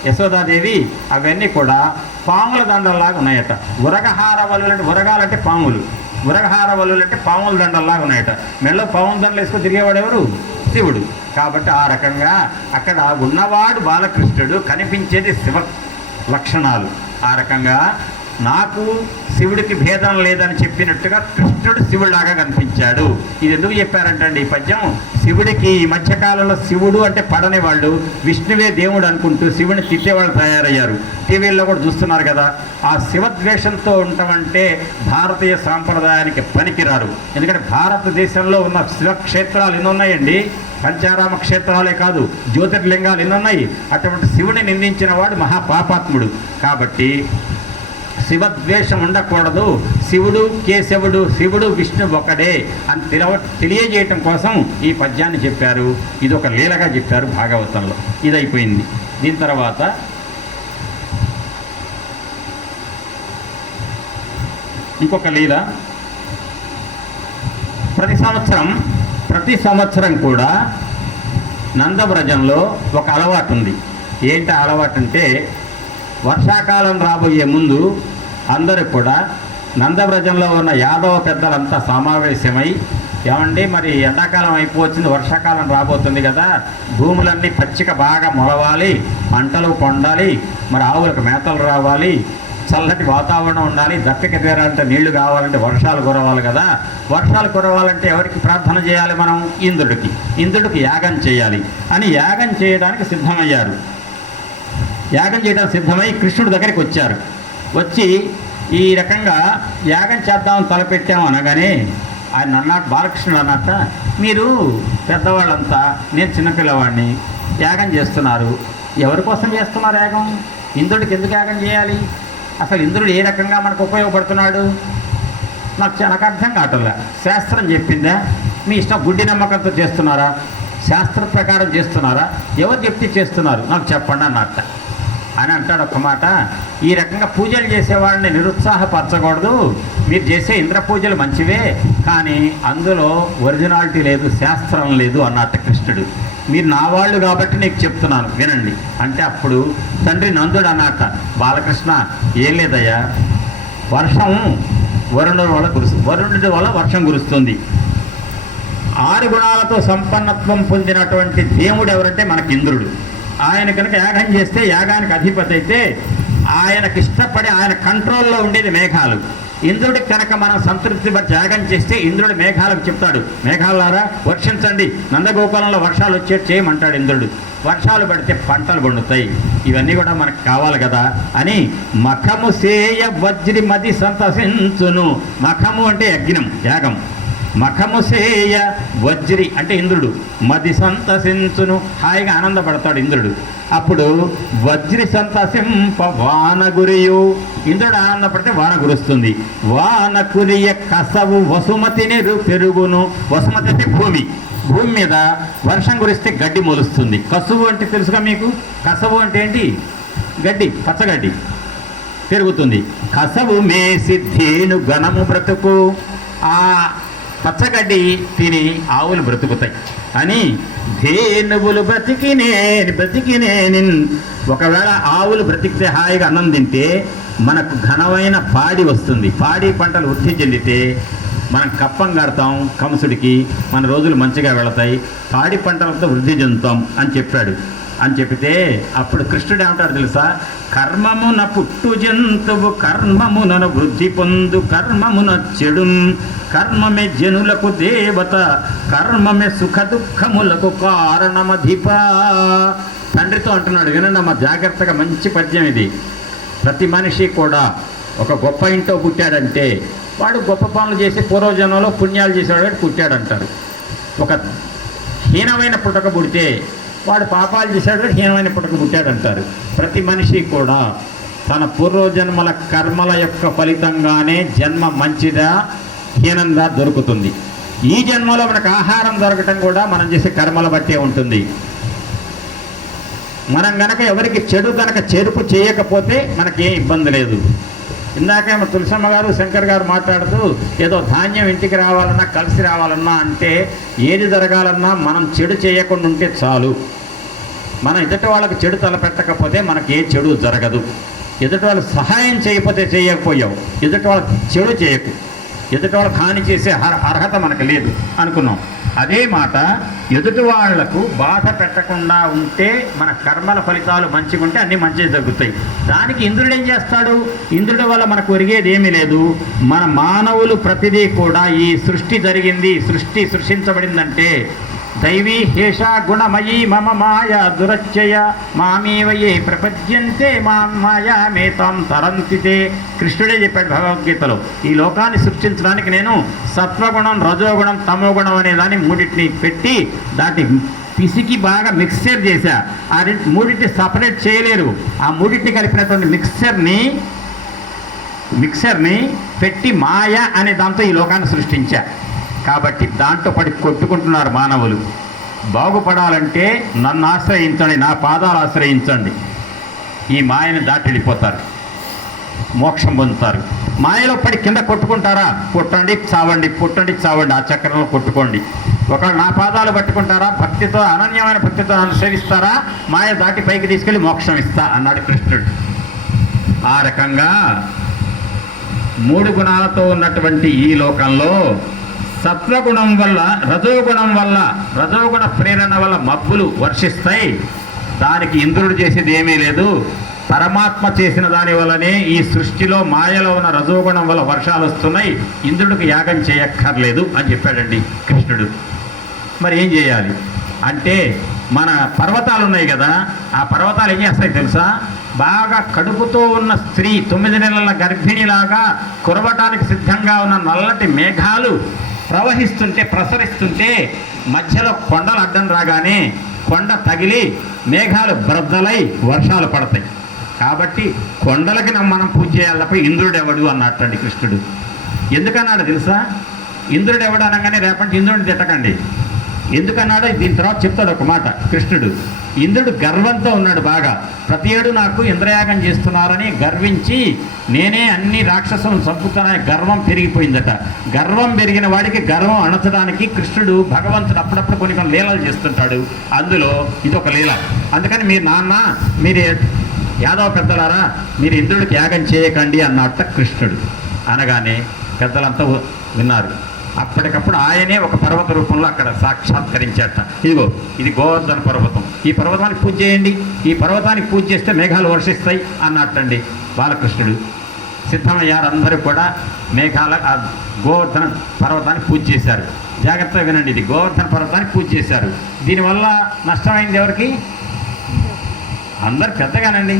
యశోదాదేవి అవన్నీ కూడా పాముల దండల్లాగా ఉన్నాయట. ఉరగహారవల్లు అంటే ఉరగాలంటే పాములు, ఉరగహారవల్లు అంటే పాముల దండల్లాగా ఉన్నాయట. మెడలో పాముల దండలు వేసుకొని తిరిగేవాడు ఎవరు? శివుడు. కాబట్టి ఆ రకంగా అక్కడ ఉన్నవాడు బాలకృష్ణుడు, కనిపించేది శివ లక్షణాలు. ఆ రకంగా నాకు శివుడికి భేదం లేదని చెప్పినట్టుగా కృష్ణుడు శివుడిలాగా కనిపించాడు. ఇది ఎందుకు చెప్పారంటండి ఈ పద్యం? శివుడికి ఈ మధ్యకాలంలో శివుడు అంటే పడని వాళ్ళు విష్ణువే దేవుడు అనుకుంటూ శివుని తిట్టేవాళ్ళు తయారయ్యారు. టీవీల్లో కూడా చూస్తున్నారు కదా. ఆ శివద్వేషంతో ఉండటమంటే భారతీయ సాంప్రదాయానికి పనికిరారు. ఎందుకంటే భారతదేశంలో ఉన్న శివక్షేత్రాలు ఎన్ని ఉన్నాయండి, పంచారామ క్షేత్రాలే కాదు జ్యోతిర్లింగాలు ఎన్నున్నాయి. అటువంటి శివుని నిందించిన వాడు మహాపాపాత్ముడు. కాబట్టి శివద్వేషం ఉండకూడదు, శివుడు కేశవుడు, శివుడు విష్ణు ఒకడే అని తెలియజేయటం కోసం ఈ పద్యాన్ని చెప్పారు. ఇది ఒక లీలగా చెప్పారు భాగవతంలో. ఇది అయిపోయింది. దీని తర్వాత ఇంకొక లీల. ప్రతి సంవత్సరం కూడా నందవ్రజంలో ఒక అలవాటు ఉంది. ఏంటి అలవాటు అంటే వర్షాకాలం రాబోయే ముందు అందరూ కూడా నందవ్రజంలో ఉన్న యాదవ పెద్దలంతా సమావేశమై, ఏమండి మరి ఎండాకాలం అయిపోతుంది, వర్షాకాలం రాబోతుంది కదా, భూములన్నీ పచ్చిక బాగా మొలవాలి, పంటలు పండాలి, మరి ఆవులకు మేతలు రావాలి, చల్లటి వాతావరణం ఉండాలి, దప్పిక తీరాలంటే నీళ్లు కావాలంటే వర్షాలు కురవాలి కదా. వర్షాలు కురవాలంటే ఎవరికి ప్రార్థన చేయాలి మనం? ఇంద్రుడికి యాగం చేయాలి అని యాగం చేయడానికి సిద్ధమయ్యారు. యాగం చేయడానికి సిద్ధమై కృష్ణుడి దగ్గరికి వచ్చారు. వచ్చి ఈ రకంగా యాగం చేద్దామని తలపెట్టాము అనగానే ఆయన అన్నట్టు, బాలకృష్ణుడు అన్నట్ట, మీరు పెద్దవాళ్ళంతా, నేను చిన్నపిల్లవాడిని, యాగం చేస్తున్నారు. ఎవరి కోసం చేస్తున్నారు యాగం? ఇంద్రుడికి ఎందుకు యాగం చేయాలి? అసలు ఇంద్రుడు ఏ రకంగా మనకు ఉపయోగపడుతున్నాడు? నాకు అర్థం కావట్లే. శాస్త్రం చెప్పిందా? మీ ఇష్టం గుడ్డి నమ్మకంతో చేస్తున్నారా? శాస్త్ర ప్రకారం చేస్తున్నారా? ఎవరు చెప్తే చేస్తున్నారు నాకు చెప్పండి అన్నట్ట అని అంటాడు. ఒక్క మాట, ఈ రకంగా పూజలు చేసేవాడిని నిరుత్సాహపరచకూడదు. మీరు చేసే ఇంద్ర పూజలు మంచివే, కానీ అందులో ఒరిజినాలిటీ లేదు, శాస్త్రం లేదు అన్నట్టు కృష్ణుడు. మీరు నా వాళ్ళు కాబట్టి నీకు చెప్తున్నాను వినండి అంటే అప్పుడు తండ్రి నందుడు అన్నట్ట, బాలకృష్ణ ఏం లేదయ్యా, వర్షం వరుణుడి వల్ల వర్షం కురుస్తుంది. 6 గుణాలతో సంపన్నత్వం పొందినటువంటి దేవుడు ఎవరంటే మనకి ఇంద్రుడు. ఆయన కనుక యాగం చేస్తే యాగానికి అధిపతి అయితే ఆయనకి ఇష్టపడి ఆయన కంట్రోల్లో ఉండేది మేఘాలు. ఇంద్రుడికి కనుక మనం సంతృప్తి పడి యాగం చేస్తే ఇంద్రుడు మేఘాలకు చెప్తాడు, మేఘాలారా వర్షించండి, నందగోకులంలో వర్షాలు వచ్చేట్టు చేయమంటాడు ఇంద్రుడు. వర్షాలు పడితే పంటలు పండుతాయి. ఇవన్నీ కూడా మనకు కావాలి కదా అని మఖము సేయ వజ్రి మది సంతసించును. మఖము అంటే యజ్ఞం, యాగం. మఖము సేయ వజ్రి అంటే ఇంద్రుడు, మది సంతసించును, హాయిగా ఆనందపడతాడు ఇంద్రుడు. అప్పుడు వజ్రి సంతసింప వాన గురియు, ఇంద్రుడు ఆనందపడితే వాన కురుస్తుంది. వాన కురియ కసవు వసుమతిని పెరుగును. వసుమతి అంటే భూమి, భూమి మీద వర్షం కురిస్తే గడ్డి మొలుస్తుంది. కసువు అంటే తెలుసుగా మీకు? కసవు అంటే ఏంటి? గడ్డి, పచ్చగడ్డి పెరుగుతుంది. కసవు మేసి ధేను గణము బ్రతుకు, ఆ పచ్చగడ్డి తిని ఆవులు బ్రతుకుతాయి అని ధేనువులు బ్రతికినే. ఒకవేళ ఆవులు బ్రతికితే హాయిగా అన్నం తింటే మనకు ఘనమైన పాడి వస్తుంది. పాడి పంటలు వృద్ధి చెందితే మనం కప్పం కడతాం కంసుడికి, మన రోజులు మంచిగా వెళతాయి, పాడి పంటలతో వృద్ధి చెందుతాం అని చెప్పాడు. అని చెబితే అప్పుడు కృష్ణుడు ఏమంటారు తెలుసా? కర్మమున పుట్టు జంతువు కర్మమునను వృద్ధి పొందు కర్మమున చెడు కర్మమే జనులకు దేవత కర్మమే సుఖ దుఃఖములకు కారణమధిప. తండ్రితో అంటున్నాడు, వినండి అమ్మ జాగ్రత్తగా, మంచి పద్యం ఇది. ప్రతి మనిషి కూడా ఒక గొప్ప ఇంట్లో పుట్టాడంటే వాడు గొప్ప పనులు చేసి పూర్వజన్మలో పుణ్యాలు చేసేవాడు పుట్టాడంటారు. ఒక హీనమైన పుట్టక పుడితే వాడు పాపాలు చేశాడు హీనమైన పుట్టక పుట్టాడంటారు. ప్రతి మనిషి కూడా తన పూర్వజన్మల కర్మల యొక్క ఫలితంగానే జన్మ మంచిదా హీనంగా దొరుకుతుంది. ఈ జన్మలో మనకు ఆహారం దొరకటం కూడా మనం చేసే కర్మల బట్టే ఉంటుంది. మనం గనక ఎవరికి చెడు కనుక చెరుపు చేయకపోతే మనకేం ఇబ్బంది లేదు. ఇందాకే మా తులసమ్మ గారు శంకర్ గారు మాట్లాడుతూ ఏదో ధాన్యం ఇంటికి రావాలన్నా కలిసి రావాలన్నా అంటే ఏది జరగాలన్నా మనం చెడు చేయకుండా ఉంటే చాలు. మనం ఎదుటి వాళ్ళకి చెడు తలపెట్టకపోతే మనకి ఏ చెడు జరగదు. ఎదుటి వాళ్ళకి సహాయం చేయకపోతే చేయకపోయావు, ఎదుటి వాళ్ళకి చెడు చేయకు, ఎదుటి వాళ్ళకి హాని చేసే అర్హత మనకు లేదు అనుకున్నాం. అదే మాట ఎదుటి వాళ్లకు బాధ పెట్టకుండా ఉంటే మన కర్మల ఫలితాలు మంచిగా ఉంటే అన్నీ మంచిగా జరుగుతాయి. దానికి ఇంద్రుడు ఏం చేస్తాడు? ఇంద్రుడి వల్ల మనకు ఒరిగేది ఏమీ లేదు. మన మానవులు ప్రతిదీ కూడా ఈ సృష్టి జరిగింది, సృష్టి సృష్టించబడిందంటే దైవీ హేష గుణమయీ మమ మాయ దురచ్చయ మామేవయే ప్రపద్యంతే మాయా మేతాం తరంతితే. కృష్ణుడే చెప్పాడు భగవద్గీతలో, ఈ లోకాన్ని సృష్టించడానికి నేను సత్వగుణం రజోగుణం తమోగుణం అనే దాన్ని మూడింటిని పెట్టి దాన్ని పిసికి బాగా మిక్సర్ చేశా. ఆ మూడింటిని సపరేట్ చేయలేరు. ఆ మూడింటిని కలిపినటువంటి మిక్సర్ని పెట్టి మాయ అనే దాంతో ఈ లోకాన్ని సృష్టించా. కాబట్టి దాంట్లో పడి కొట్టుకుంటున్నారు మానవులు. బాగుపడాలంటే నన్ను ఆశ్రయించండి, నా పాదాలు ఆశ్రయించండి, ఈ మాయని దాటి వెళ్ళిపోతారు, మోక్షం పొందుతారు. మాయలో పడి కింద కొట్టుకుంటారా? పుట్టండి చావండి, పుట్టండి చావండి, ఆ చక్రంలో కొట్టుకోండి. ఒకవేళ నా పాదాలు పట్టుకుంటారా, భక్తితో అనన్యమైన భక్తితో నన్ను సేవిస్తారా, మాయ దాటి పైకి తీసుకెళ్ళి మోక్షం ఇస్తా అన్నాడు కృష్ణుడు. ఆ రకంగా 3 గుణాలతో ఉన్నటువంటి ఈ లోకంలో సత్వగుణం వల్ల రజోగుణ ప్రేరణ వల్ల మబ్బులు వర్షిస్తాయి. దానికి ఇంద్రుడు చేసేది ఏమీ లేదు. పరమాత్మ చేసిన దాని వల్లనే ఈ సృష్టిలో మాయలో ఉన్న రజోగుణం వల్ల వర్షాలు వస్తున్నాయి. ఇంద్రుడికి యాగం చేయక్కర్లేదు అని చెప్పాడండి కృష్ణుడు. మరి ఏం చేయాలి అంటే, మన పర్వతాలు ఉన్నాయి కదా, ఆ పర్వతాలు ఏం చేస్తాయి తెలుసా? బాగా కడుపుతో ఉన్న స్త్రీ 9 నెలల గర్భిణిలాగా కురవటానికి సిద్ధంగా ఉన్న నల్లటి మేఘాలు ప్రసరిస్తుంటే మధ్యలో కొండలు అడ్డం రాగానే కొండ తగిలి మేఘాలు బ్రద్దలై వర్షాలు పడతాయి. కాబట్టి కొండలకి మనం పూజ చేయాలి తప్ప ఇంద్రుడు ఎవడు అన్నట్టండి కృష్ణుడు. ఎందుకన్నాడు తెలుసా? ఇంద్రుడు ఎవడు అనగానే రేపటి ఇంద్రుడిని తిట్టకండి. ఎందుకన్నాడో దీని తర్వాత చెప్తాడు ఒక మాట కృష్ణుడు. ఇంద్రుడు గర్వంతో ఉన్నాడు బాగా. ప్రతి ఏడు నాకు ఇంద్రయాగం చేస్తున్నారని గర్వించి నేనే అన్ని రాక్షసులను చంపుతానని గర్వం పెరిగిపోయిందట. గర్వం పెరిగిన వాడికి గర్వం అణచడానికి కృష్ణుడు భగవంతుడు అప్పుడప్పుడు కొన్ని లీలలు చేస్తుంటాడు. అందులో ఇదొక లీల. అందుకని మీరు యాదవ పెద్దలారా, మీరు ఇంద్రుడికి యాగం చేయకండి అన్నట్ట కృష్ణుడు అనగానే పెద్దలంతా విన్నారు. అప్పటికప్పుడు ఆయనే ఒక పర్వత రూపంలో అక్కడ సాక్షాత్కరించాట. ఇదిగో ఇది గోవర్ధన పర్వతం, ఈ పర్వతానికి పూజ చేయండి, ఈ పర్వతానికి పూజ చేస్తే మేఘాలు వర్షిస్తాయి అన్నట్టండి బాలకృష్ణుడు. సిద్ధమయ్యారు అందరూ కూడా గోవర్ధన పర్వతానికి పూజ చేశారు. జాగ్రత్తగా వినండి, ఇది గోవర్ధన పర్వతానికి పూజ చేశారు. దీనివల్ల నష్టమైంది ఎవరికి? అందరు పెద్దగానండి.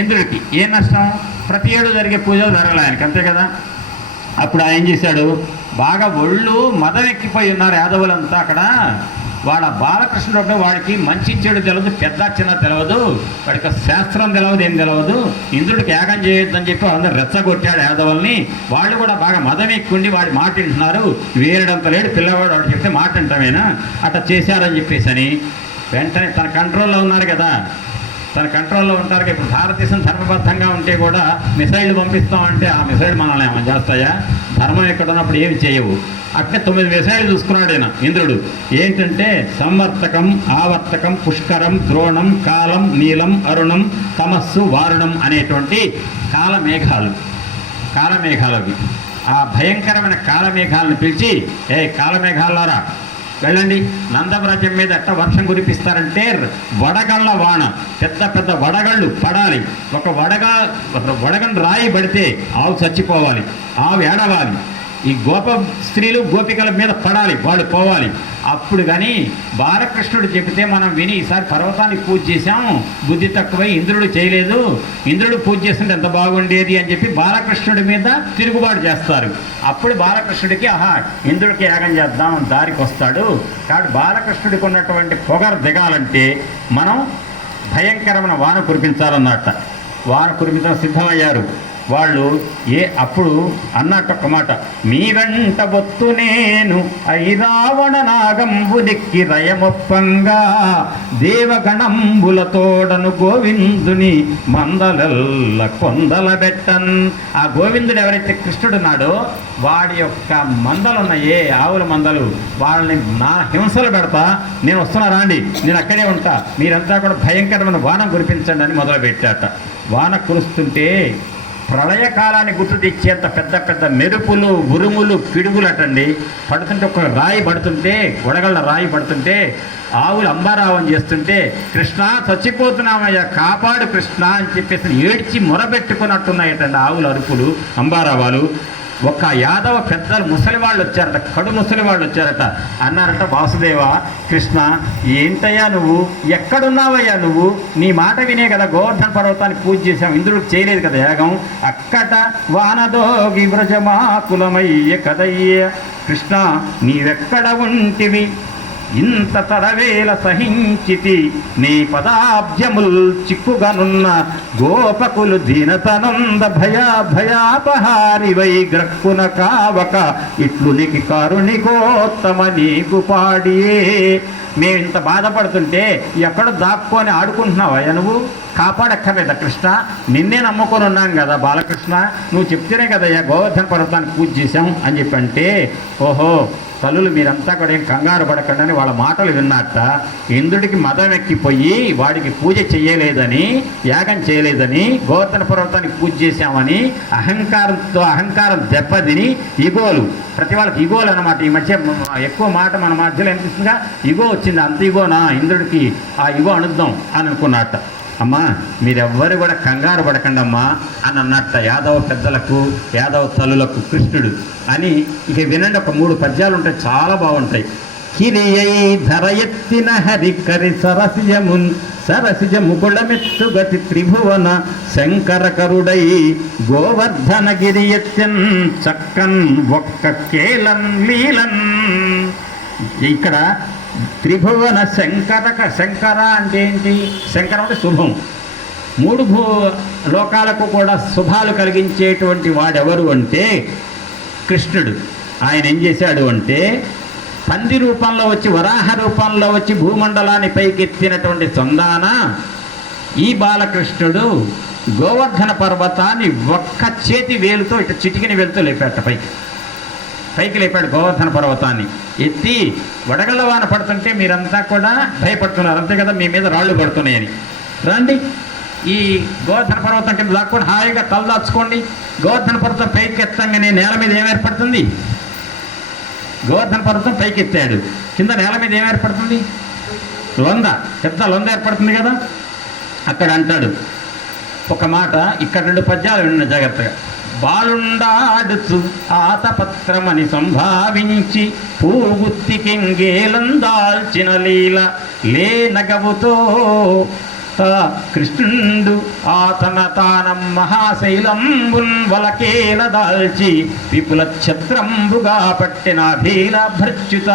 ఇంద్రుడికి ఏం నష్టం? ప్రతి ఏడు జరిగే పూజలు జరగాలి ఆయనకి, అంతే కదా. అప్పుడు ఆయన చేశాడు, బాగా ఒళ్ళు మదం ఎక్కిపోయి ఉన్నారు యాదవులంతా అక్కడ. వాడు బాలకృష్ణుడు వాడికి మంచి చెడు తెలియదు, పెద్ద చిన్న తెలియదు, వాడికి శాస్త్రం తెలియదు, ఏం తెలియదు. ఇంద్రుడికి యాగం చేయొద్దని చెప్పి అందరు రెచ్చగొట్టాడు యాదవుల్ని. వాళ్ళు కూడా బాగా మదం ఎక్కుండి వాడి మాట వింటున్నారు. వేరేడంత లేడు పిల్లవాడు, వాడు చెప్తే మాట వింటామేనా అట్లా చేశారని చెప్పేసి అని వెంటనే తన కంట్రోల్లో ఉన్నారు కదా, తన కంట్రోల్లో ఉంటారు. ఇప్పుడు భారతదేశం ధర్మబద్ధంగా ఉంటే కూడా మిసైళ్ళు పంపిస్తామంటే ఆ మిసైల్ మనల్ని ఏమైనా చేస్తాయా? ధర్మం ఎక్కడ ఉన్నప్పుడు ఏమి చేయవు. అట్లే 9 మిసైళ్ళు చూసుకున్నాడు ఆయన ఇంద్రుడు. ఏంటంటే సంవర్తకం, ఆవర్తకం, పుష్కరం, ద్రోణం, కాలం, నీలం, అరుణం, తమస్సు, వారుణం అనేటువంటి కాలమేఘాలు అవి. ఆ భయంకరమైన కాలమేఘాలను పిలిచి, కాలమేఘాలారా వెళ్ళండి. నందవ్రజం మీద ఎట్ట వర్షం కురిపిస్తారంటే వడగళ్ళ వాన, పెద్ద పెద్ద వడగళ్ళు పడాలి. ఒక వడగండు రాయి పడితే ఆవు చచ్చిపోవాలి, ఆవు ఏడవాలి. ఈ స్త్రీలు గోపికల మీద పడాలి, వాళ్ళు పోవాలి. అప్పుడు కానీ బాలకృష్ణుడు చెబితే మనం విని ఈసారి పర్వతానికి పూజ చేశాము, బుద్ధి తక్కువై ఇంద్రుడు చేయలేదు, ఇంద్రుడు పూజ చేస్తుంటే ఎంత బాగుండేది అని చెప్పి బాలకృష్ణుడి మీద తిరుగుబాటు చేస్తారు. అప్పుడు బాలకృష్ణుడికి ఇంద్రుడికి యాగం చేద్దాం దారికి వస్తాడు. కాబట్టి బాలకృష్ణుడికి ఉన్నటువంటి పొగరు దిగాలంటే మనం భయంకరమైన వాన కురిపించాలన్నట్ట. వాన కురిపించడం సిద్ధమయ్యారు వాళ్ళు. అప్పుడు అన్నట్టు ఒక మాట, మీ వెంట బొత్తు నేను ఐరావణ నాగంబు దిక్కి రయమొప్పంగా దేవగణంబులతోడను గోవిందుని మందలల్ల కొందల బెట్టన్. ఆ గోవిందుడు ఎవరైతే కృష్ణుడున్నాడో వాడి యొక్క మందలున్నాయే, ఆవుల మందలు, వాళ్ళని నా హింసలు పెడతా, నేను వస్తున్నా రాండి, నేను అక్కడే ఉంటా, మీరంతా కూడా భయంకరమైన వాన కురిపించండి అని మొదలుపెట్టాట. వాన కురుస్తుంటే ప్రళయకాలాన్ని గుర్తు తెచ్చేంత పెద్ద పెద్ద మెరుపులు, ఉరుములు, పిడుగులు అటండి పడుతుంటే, ఒక రాయి పడుతుంటే, వడగళ్ళ రాయి పడుతుంటే, ఆవులు అంబారావం చేస్తుంటే, కృష్ణ చచ్చిపోతున్నామయ్యా కాపాడు కృష్ణ అని చెప్పేసి ఏడ్చి మొరబెట్టుకున్నట్టున్నాయటండి ఆవుల అరుపులు, అంబారావాలు. ఒక యాదవ పెద్దలు ముసలి వాళ్ళు వచ్చారట, కడు ముసలి వాళ్ళు వచ్చారట. అన్నారట, వాసుదేవ కృష్ణ ఏంటయ్యా నువ్వు, ఎక్కడున్నావయ్యా నువ్వు, నీ మాట వినే కదా గోవర్ధన పర్వతానికి పూజ చేశాం, ఇంద్రుడికి చేయలేదు కదా యాగం, అక్కట వానదోగి వ్రజమాకులమయ్య కదయ్య కృష్ణ నీవెక్కడ ఉంటివి, ఇంత తరవేల సహించితి నీ పదాబ్జముల్ చిక్కుగనున్న గోపకులు దీనతనంద భయాపహారి వై గ్రక్కున కావక ఇట్లు నీకి కారుణికోత్తమ నీకు పాడియే. మేము ఇంత బాధపడుతుంటే ఎక్కడ దాక్కొని ఆడుకుంటున్నావయ్యా నువ్వు, కాపాడక్కర్లేదా కృష్ణ, నిన్నే నమ్ముకొని ఉన్నాం కదా బాలకృష్ణ, నువ్వు చెప్తేనే కదయ్యా గోవర్ధన పర్వతానికి పూజ చేశాం అని చెప్పి అంటే, ఓహో తల్లులు మీరంతా కూడా ఏం కంగారు పడకండి అని వాళ్ళ మాటలు విన్నట్ట. ఇంద్రుడికి మదం ఎక్కిపోయి వాడికి పూజ చేయలేదని, యాగం చేయలేదని, గోవర్ధన పర్వతానికి పూజ చేశామని అహంకారం దెబ్బతిని ఇగోలు, ప్రతి వాళ్ళకి ఇగోలు అనమాట. ఈ మధ్య ఎక్కువ మాట మన మధ్యలో అనిపిస్తుందిగా, ఇగో వచ్చింది, అంత ఇగోనా ఇంద్రుడికి, ఆ ఇగో అనుద్దాం అని అనుకున్నట్ట. అమ్మా మీరెవ్వరు కూడా కంగారు పడకండి అమ్మా అని అన్నట్ట యాదవ పెద్దలకు, యాదవ తల్లులకు కృష్ణుడు అని. ఇక వినండి, ఒక 3 పద్యాలు ఉంటాయి, చాలా బాగుంటాయి. కిరియై ధర ఎత్తిన హరికరి సరసిజ ముకుళమెత్తుగతి త్రిభువన శంకరకరుడై గోవర్ధన గిరి ఎత్తెన్ చక్కన్ ఒక్క కేలన్ లీలన్. ఇక్కడ త్రిభువన శంకర అంటే ఏంటి, శంకరం అంటే శుభం, 3 లోకాలకు కూడా శుభాలు కలిగించేటువంటి వాడెవరు అంటే కృష్ణుడు. ఆయన ఏం చేశాడు అంటే పంది రూపంలో వచ్చి, వరాహ రూపంలో వచ్చి భూమండలాన్ని పైకెత్తినటువంటి చందాన ఈ బాలకృష్ణుడు గోవర్ధన పర్వతాన్ని ఒక్క చేతి వేలుతో, ఇటు చిటికిన వేలుతో లేపాట, పైకి లేపాడు గోవర్ధన పర్వతాన్ని. ఎత్తి వడగళ్ళవాన పడుతుంటే మీరంతా కూడా భయపడుతున్నారు, అంతే కదా, మీ మీద రాళ్ళు పడుతున్నాయని. రండి ఈ గోవర్ధన పర్వతం కింద దాక్కొని హాయిగా తలదాచుకోండి. గోవర్ధన పర్వతం పైకి ఎత్తంగానే నేల మీద ఏమేర్పడుతుంది, గోవర్ధన పర్వతం పైకి ఎత్తాడు, కింద నేల మీద ఏమేర్పడుతుంది, లొంద, పెద్ద లొంద ఏర్పడుతుంది కదా. అక్కడ అంటాడు ఒక మాట, ఇక్కడ 2 పద్యాలు విన్న జాగ్రత్తగా. బాలుండాడుచు ఆతపత్రమని సంభావించి పూగుత్తికెంగేలందాల్చిన లీల లేనగవుతో కృష్ణుడు ఆతన తానం మహాశైలంబున్ వలకేల దాల్చి విపుల ఛత్రంబుగా పట్టిన భీల భర్చుత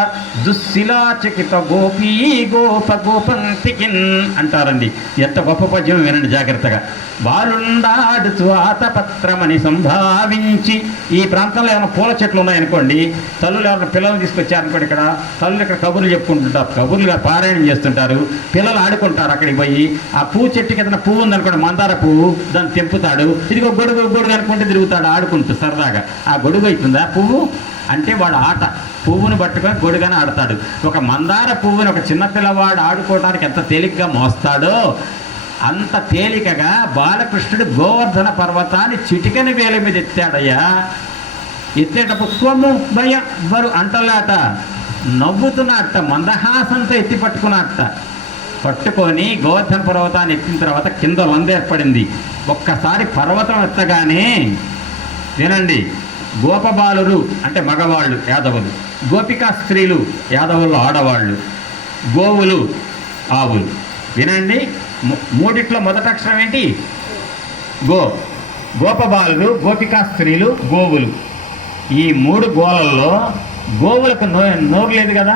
దుశ్శిలాచకిత గోపీ గోపంతికిన్ అంటారండి. ఎంత గొప్ప పద్యం వినండి జాగ్రత్తగా. బాలుండాడుచు ఆతపత్రమని సంభావించి, ఈ ప్రాంతంలో ఏమైనా పూల చెట్లు ఉన్నాయనుకోండి, తల్లులు ఎవరైనా పిల్లలు తీసుకొచ్చారనుకోండి, ఇక్కడ తల్లులు ఇక్కడ కబుర్లు చెప్పుకుంటుంటారు, కబుర్లుగా పారాయణం చేస్తుంటారు, పిల్లలు ఆడుకుంటారు. అక్కడికి పోయి ఆ పువ్వు చెట్టు కింద పువ్వు ఉందనుకోండి, మందార పువ్వు, దాన్ని తెంపుతాడు, ఇదిగో గొడుగు అనుకుంటే తిరుగుతాడు ఆడుకుంటూ సరదాగా. ఆ గొడుగు అవుతుందా పువ్వు అంటే వాడు ఆట, పువ్వును పట్టుకొని గొడుగని ఆడతాడు. ఒక మందార పువ్వుని ఒక చిన్న పిల్లవాడు ఆడుకోవడానికి ఎంత తేలిగ్గా మోస్తాడో అంత తేలికగా బాలకృష్ణుడు గోవర్ధన పర్వతాన్ని చిటికని వేల మీద ఎత్తాడయ్యా. ఎత్తేటప్పుడు స్వము భయ బరు అంటలాట, నవ్వుతున్నట్ట, మందహాసంతో ఎత్తి పట్టుకున్నట్ట. పట్టుకొని గోవర్ధన పర్వతాన్ని ఎత్తిన తర్వాత కింద లంద ఏర్పడింది. ఒక్కసారి పర్వతం ఎత్తగానే వినండి, గోపబాలురు అంటే మగవాళ్ళు యాదవులు, గోపికా స్త్రీలు యాదవులు ఆడవాళ్ళు, గోవులు ఆవులు. వినండి, మూడిట్లో మొదటి అక్షరం ఏంటి? గో. గోపబాలురు, గోపికా స్త్రీలు, గోవులు. ఈ 3 గోలల్లో గోవులకు నోరు లేదు కదా,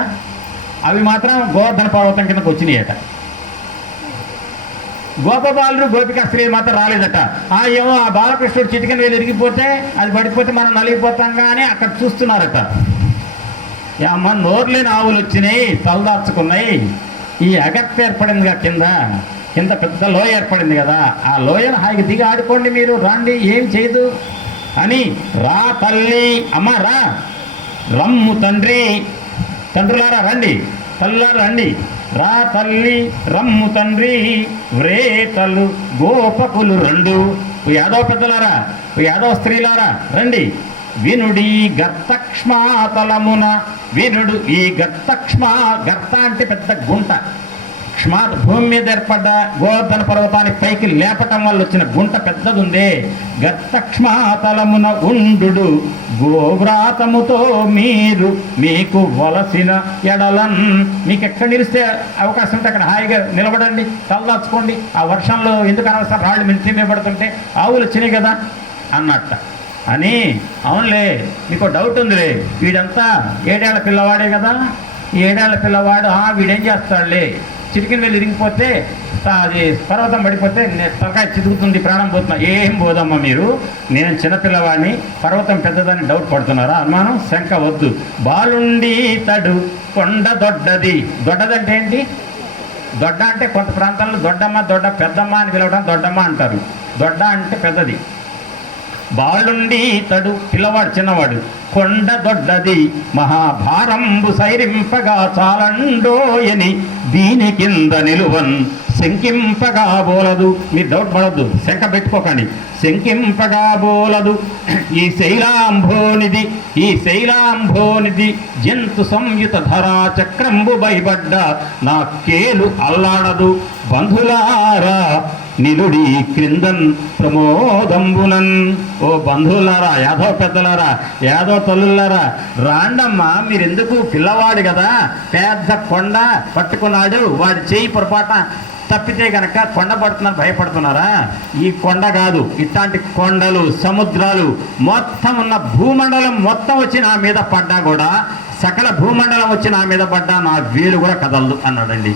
అవి మాత్రం గోవర్ధన పర్వతం కిందకు వచ్చినాయట. గోపబాలురు, గోపికా స్త్రీలు మాత్రం రాలేదట. ఏమో ఆ బాలకృష్ణుడు చిటికన వేలు ఇరిగిపోతే అది పడిపోతే మనం నలిగిపోతాం కానీ అక్కడ చూస్తున్నారట. అమ్మ నోరు లేని ఆవులు వచ్చినాయి, తలదార్చుకున్నాయి. ఈ అగత్య ఏర్పడిందిగా, కింద పెద్ద లోయ ఏర్పడింది కదా, ఆ లోయను హాయిగా దిగి ఆడుకోండి మీరు, రాండి, ఏం చేయదు అని. రా తల్లి, అమ్మ రా, రమ్ము తండ్రి, తండ్రులారా రండి, తల్లులారా రండి, రా తల్లి రమ్ము తండ్రి వ్రేతలు గోపకులు 2. యాదవ పెద్దలారా, యాదవ స్త్రీలారా రండి, వినుడి గర్తక్ష్మాతలమున, వినుడు ఈ గర్త అంటే పెద్ద గుంట, భూమి మీద ఏర్పడ్డ గోవర్ధన పర్వతానికి పైకి లేపటం వల్ల వచ్చిన గుంట పెద్దదుందే. గర్తక్ష్మాతలమున ఉండు గోవ్రాతముతో మీరు మీకు వలసిన ఎడలన్. మీకు ఎక్కడ నిలిస్తే అవకాశం ఉంటే అక్కడ హాయిగా నిలబడండి, తలదాచుకోండి. ఆ వర్షంలో ఎందుకు అనవసరం రాళ్ళు మించి పడుతుంటే ఆవులు వచ్చినాయి కదా అన్నట్ట అని. అవునులే, మీకు డౌట్ ఉందిలే, వీడంతా 7 ఏళ్ల పిల్లవాడే కదా, 7 ఏళ్ల పిల్లవాడు వీడేం చేస్తాడులే, చిటికిన వెళ్ళి ఇరిగిపోతే అది పర్వతం పడిపోతే తలకాయ చితుకుతుంది, ప్రాణం పోతున్నా. ఏం పోదమ్మా మీరు, నేను చిన్నపిల్లవాడిని, పర్వతం పెద్దదని డౌట్ పడుతున్నారా? అనుమానం, శంక వద్దు. బాలుండి తడు కొండ దొడ్డది. దొడ్డదంటే ఏంటి? దొడ్డ అంటే కొంత ప్రాంతాల్లో దొడ్డమ్మ, పెద్దమ్మ అని పిలవడం దొడ్డమ్మ అంటారు. దొడ్డ అంటే పెద్దది. బాలుండి తడు పిల్లవాడు, చిన్నవాడు. కొండ దొడ్డది మహాభారంబు సైరింపగా చాలండోయని దీని కింద నిలువన్ శంకింపగా బోలదు. మీరు డౌట్ పడద్దు, శంక పెట్టుకోకండి. శంకింపగా బోలదు ఈ శైలాంభోనిది జంతు సంయుత ధరా చక్రంబు బైబడ్డ నా కేలు అల్లాడదు. బంధులారా నిలుడి క్రిందన్ ప్రమోదంబునన్. ఓ బంధువులారా, యాదవ పెద్దలారా, యాదవ తల్లులారా, రాండమ్మా, మీరెందుకు, పిల్లవాడు కదా, పెద్ద కొండ పట్టుకున్నాడు, వాడి చేయి పొరపాట తప్పితే గనక కొండ పడుతున్నారు, భయపడుతున్నారా? ఈ కొండ కాదు, ఇట్లాంటి కొండలు, సముద్రాలు మొత్తం ఉన్న భూమండలం మొత్తం వచ్చి నా మీద పడ్డా కూడా, సకల భూమండలం వచ్చి నా మీద పడ్డా నా వేలు కూడా కదలదు అన్నాడండి.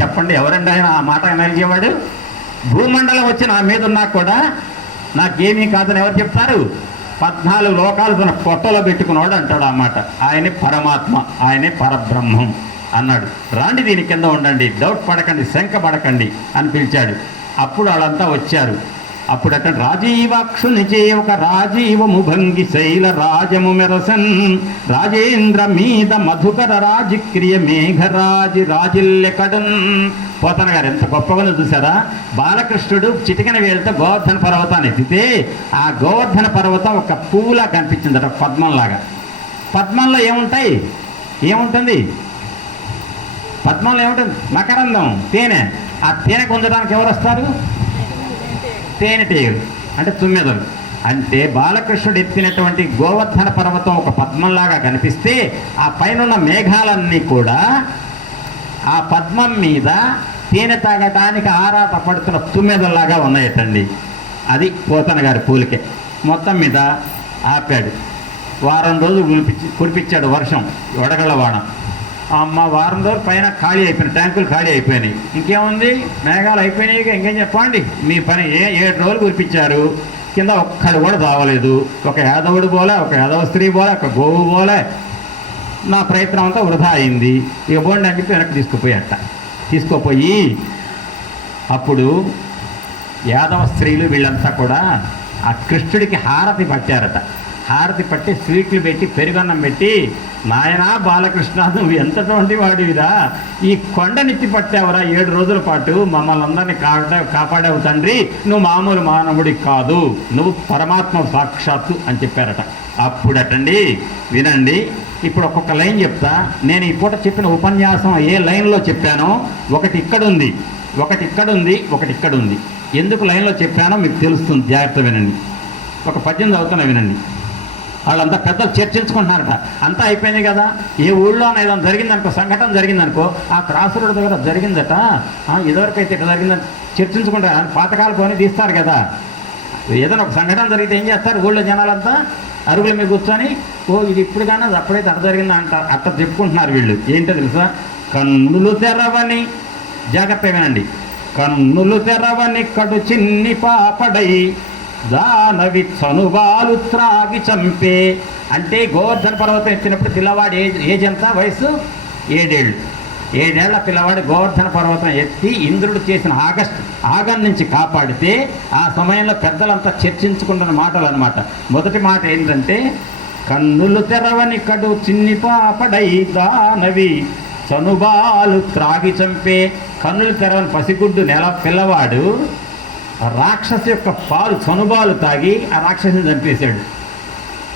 చెప్పండి, ఎవరండి ఆయన ఆ మాట నలిగేవాడు? భూమండలం వచ్చి నా మీద ఉన్నా కూడా నాకేమీ కాదని ఎవరు చెప్తారు? 14 లోకాలు తన పొట్టలో పెట్టుకున్నాడు అంటాడు అన్నమాట. ఆయనే పరమాత్మ, ఆయనే పరబ్రహ్మం అన్నాడు. రాండి, దీని కింద ఉండండి, డౌట్ పడకండి, శంక పడకండి అని పిలిచాడు. అప్పుడు వాళ్ళంతా వచ్చారు. అప్పుడు అక్కడ రాజీవాక్షుని చే ఒక రాజీవము భంగి శైల రాజము మెరసన్ రాజేంద్ర మీద మధుకర రాజక్రియ మేఘరాజి రాజిల్లెకడన్. పోతన గారు ఎంత గొప్పగా చూసారా? బాలకృష్ణుడు చిటికన వేలుతో గోవర్ధన పర్వతాన్ని ఎత్తితే ఆ గోవర్ధన పర్వతం ఒక పువ్వులా కనిపించిందట, పద్మంలాగా. పద్మంలో ఏముంటుంది? పద్మంలో ఏముంటుంది? మకరందం, తేనె. ఆ తేనె పొందడానికి ఎవరు వస్తారు? తేనెటీగలు అంటే తుమ్మెదలు. అంటే బాలకృష్ణుడు ఎత్తినటువంటి గోవర్ధన పర్వతం ఒక పద్మంలాగా కనిపిస్తే ఆ పైన మేఘాలన్నీ కూడా ఆ పద్మం మీద తేనె తాగటానికి ఆరాట పడుతున్న తుమ్మెదల్లాగా ఉన్నాయటండి. అది పోతన గారి పూలికే. మొత్తం మీద ఆపాడు. వారం రోజులు కురిపించాడు వర్షం, వడగళ్ళవాడ. వారం రోజులు పైన ఖాళీ అయిపోయినాయి, ట్యాంకులు ఖాళీ అయిపోయినాయి. ఇంకేముంది, మేఘాలు అయిపోయినాయి, ఇంకేం చెప్పండి మీ పని. 7 రోజులు కురిపించారు, కింద ఒక్కడు కూడా రావలేదు. ఒక యాదవుడు పోలే, ఒక యాదవ స్త్రీ పోలే, ఒక గోవు పోలే. నా ప్రయత్నం అంతా వృధా అయింది. ఇక బోండి అని చెప్పి వెనక్కి తీసుకుపోయి అప్పుడు యాదవ స్త్రీలు వీళ్ళంతా కూడా ఆ కృష్ణుడికి హారతి పట్టారట. హారతి పట్టి స్వీట్లు పెట్టి పెరుగన్నం పెట్టి, నాయనా బాలకృష్ణ నువ్వు ఎంతటువంటి వాడివిరా, ఈ కొండనెత్తి పట్టావురా 7 రోజుల పాటు, మమ్మల్ని అందరినీ కాపాడావు తండ్రి, నువ్వు మామూలు మానవుడి కాదు, నువ్వు పరమాత్మ సాక్షాత్తు అని చెప్పారట. అప్పుడటండి వినండి, ఇప్పుడు ఒక్కొక్క లైన్ చెప్తా. నేను ఈ పూట చెప్పిన ఉపన్యాసం ఏ లైన్లో చెప్పానో, ఒకటి ఇక్కడుంది, ఒకటి ఇక్కడుంది, ఒకటి ఇక్కడుంది. ఎందుకు లైన్లో చెప్పానో మీకు తెలుస్తుంది, జాగ్రత్త వినండి. ఒక పద్యం చదువుతున్నా వినండి. వాళ్ళంతా పెద్దలు చర్చించుకుంటున్నారట. అంతా అయిపోయింది కదా, ఏ ఊళ్ళో ఏదైనా జరిగిందనుకో, సంఘటన జరిగిందనుకో, ఆ త్రాసురుడి దగ్గర జరిగిందట, ఇదివరకైతే ఇట్లా జరిగిందని చర్చించుకుంటారు. పాతకాలు కొని తీస్తారు కదా, ఏదైనా ఒక సంఘటన జరిగితే ఏం చేస్తారు, ఊళ్ళో జనాలంతా అరుగుల మీద కూర్చొని, ఓ ఇది ఇప్పుడు కానీ అది అప్పుడైతే అట్ట జరిగింది అంటారు, అట్ట చెప్పుకుంటున్నారు వీళ్ళు. ఏంటో తెలుసా, కన్నులు తెరవని, జాగ్రత్త వినండి, కన్నులు తెరవని కడు చిన్ని పాపడై దానవి చనుబాలు త్రాగి చంపే. అంటే గోవర్ధన పర్వతం ఎత్తినప్పుడు పిల్లవాడు ఏజ్ ఎంత, వయసు 7 ఏళ్ళు. 7 ఏళ్ల పిల్లవాడు గోవర్ధన పర్వతం ఎత్తి ఇంద్రుడు చేసిన ఆగం నుంచి కాపాడితే, ఆ సమయంలో పెద్దలంతా చర్చించుకుంటున్న మాటలు అనమాట. మొదటి మాట ఏంటంటే, కన్నులు తెరవని కడు చిన్ని పాపడై దానవి చనుబాలు త్రాగి చంపే. కన్నులు తెరవని పసిగుడ్డు పిల్లవాడు రాక్షసు యొక్క పాలు చనుబాలు తాగి ఆ రాక్షసుని చంపేశాడు.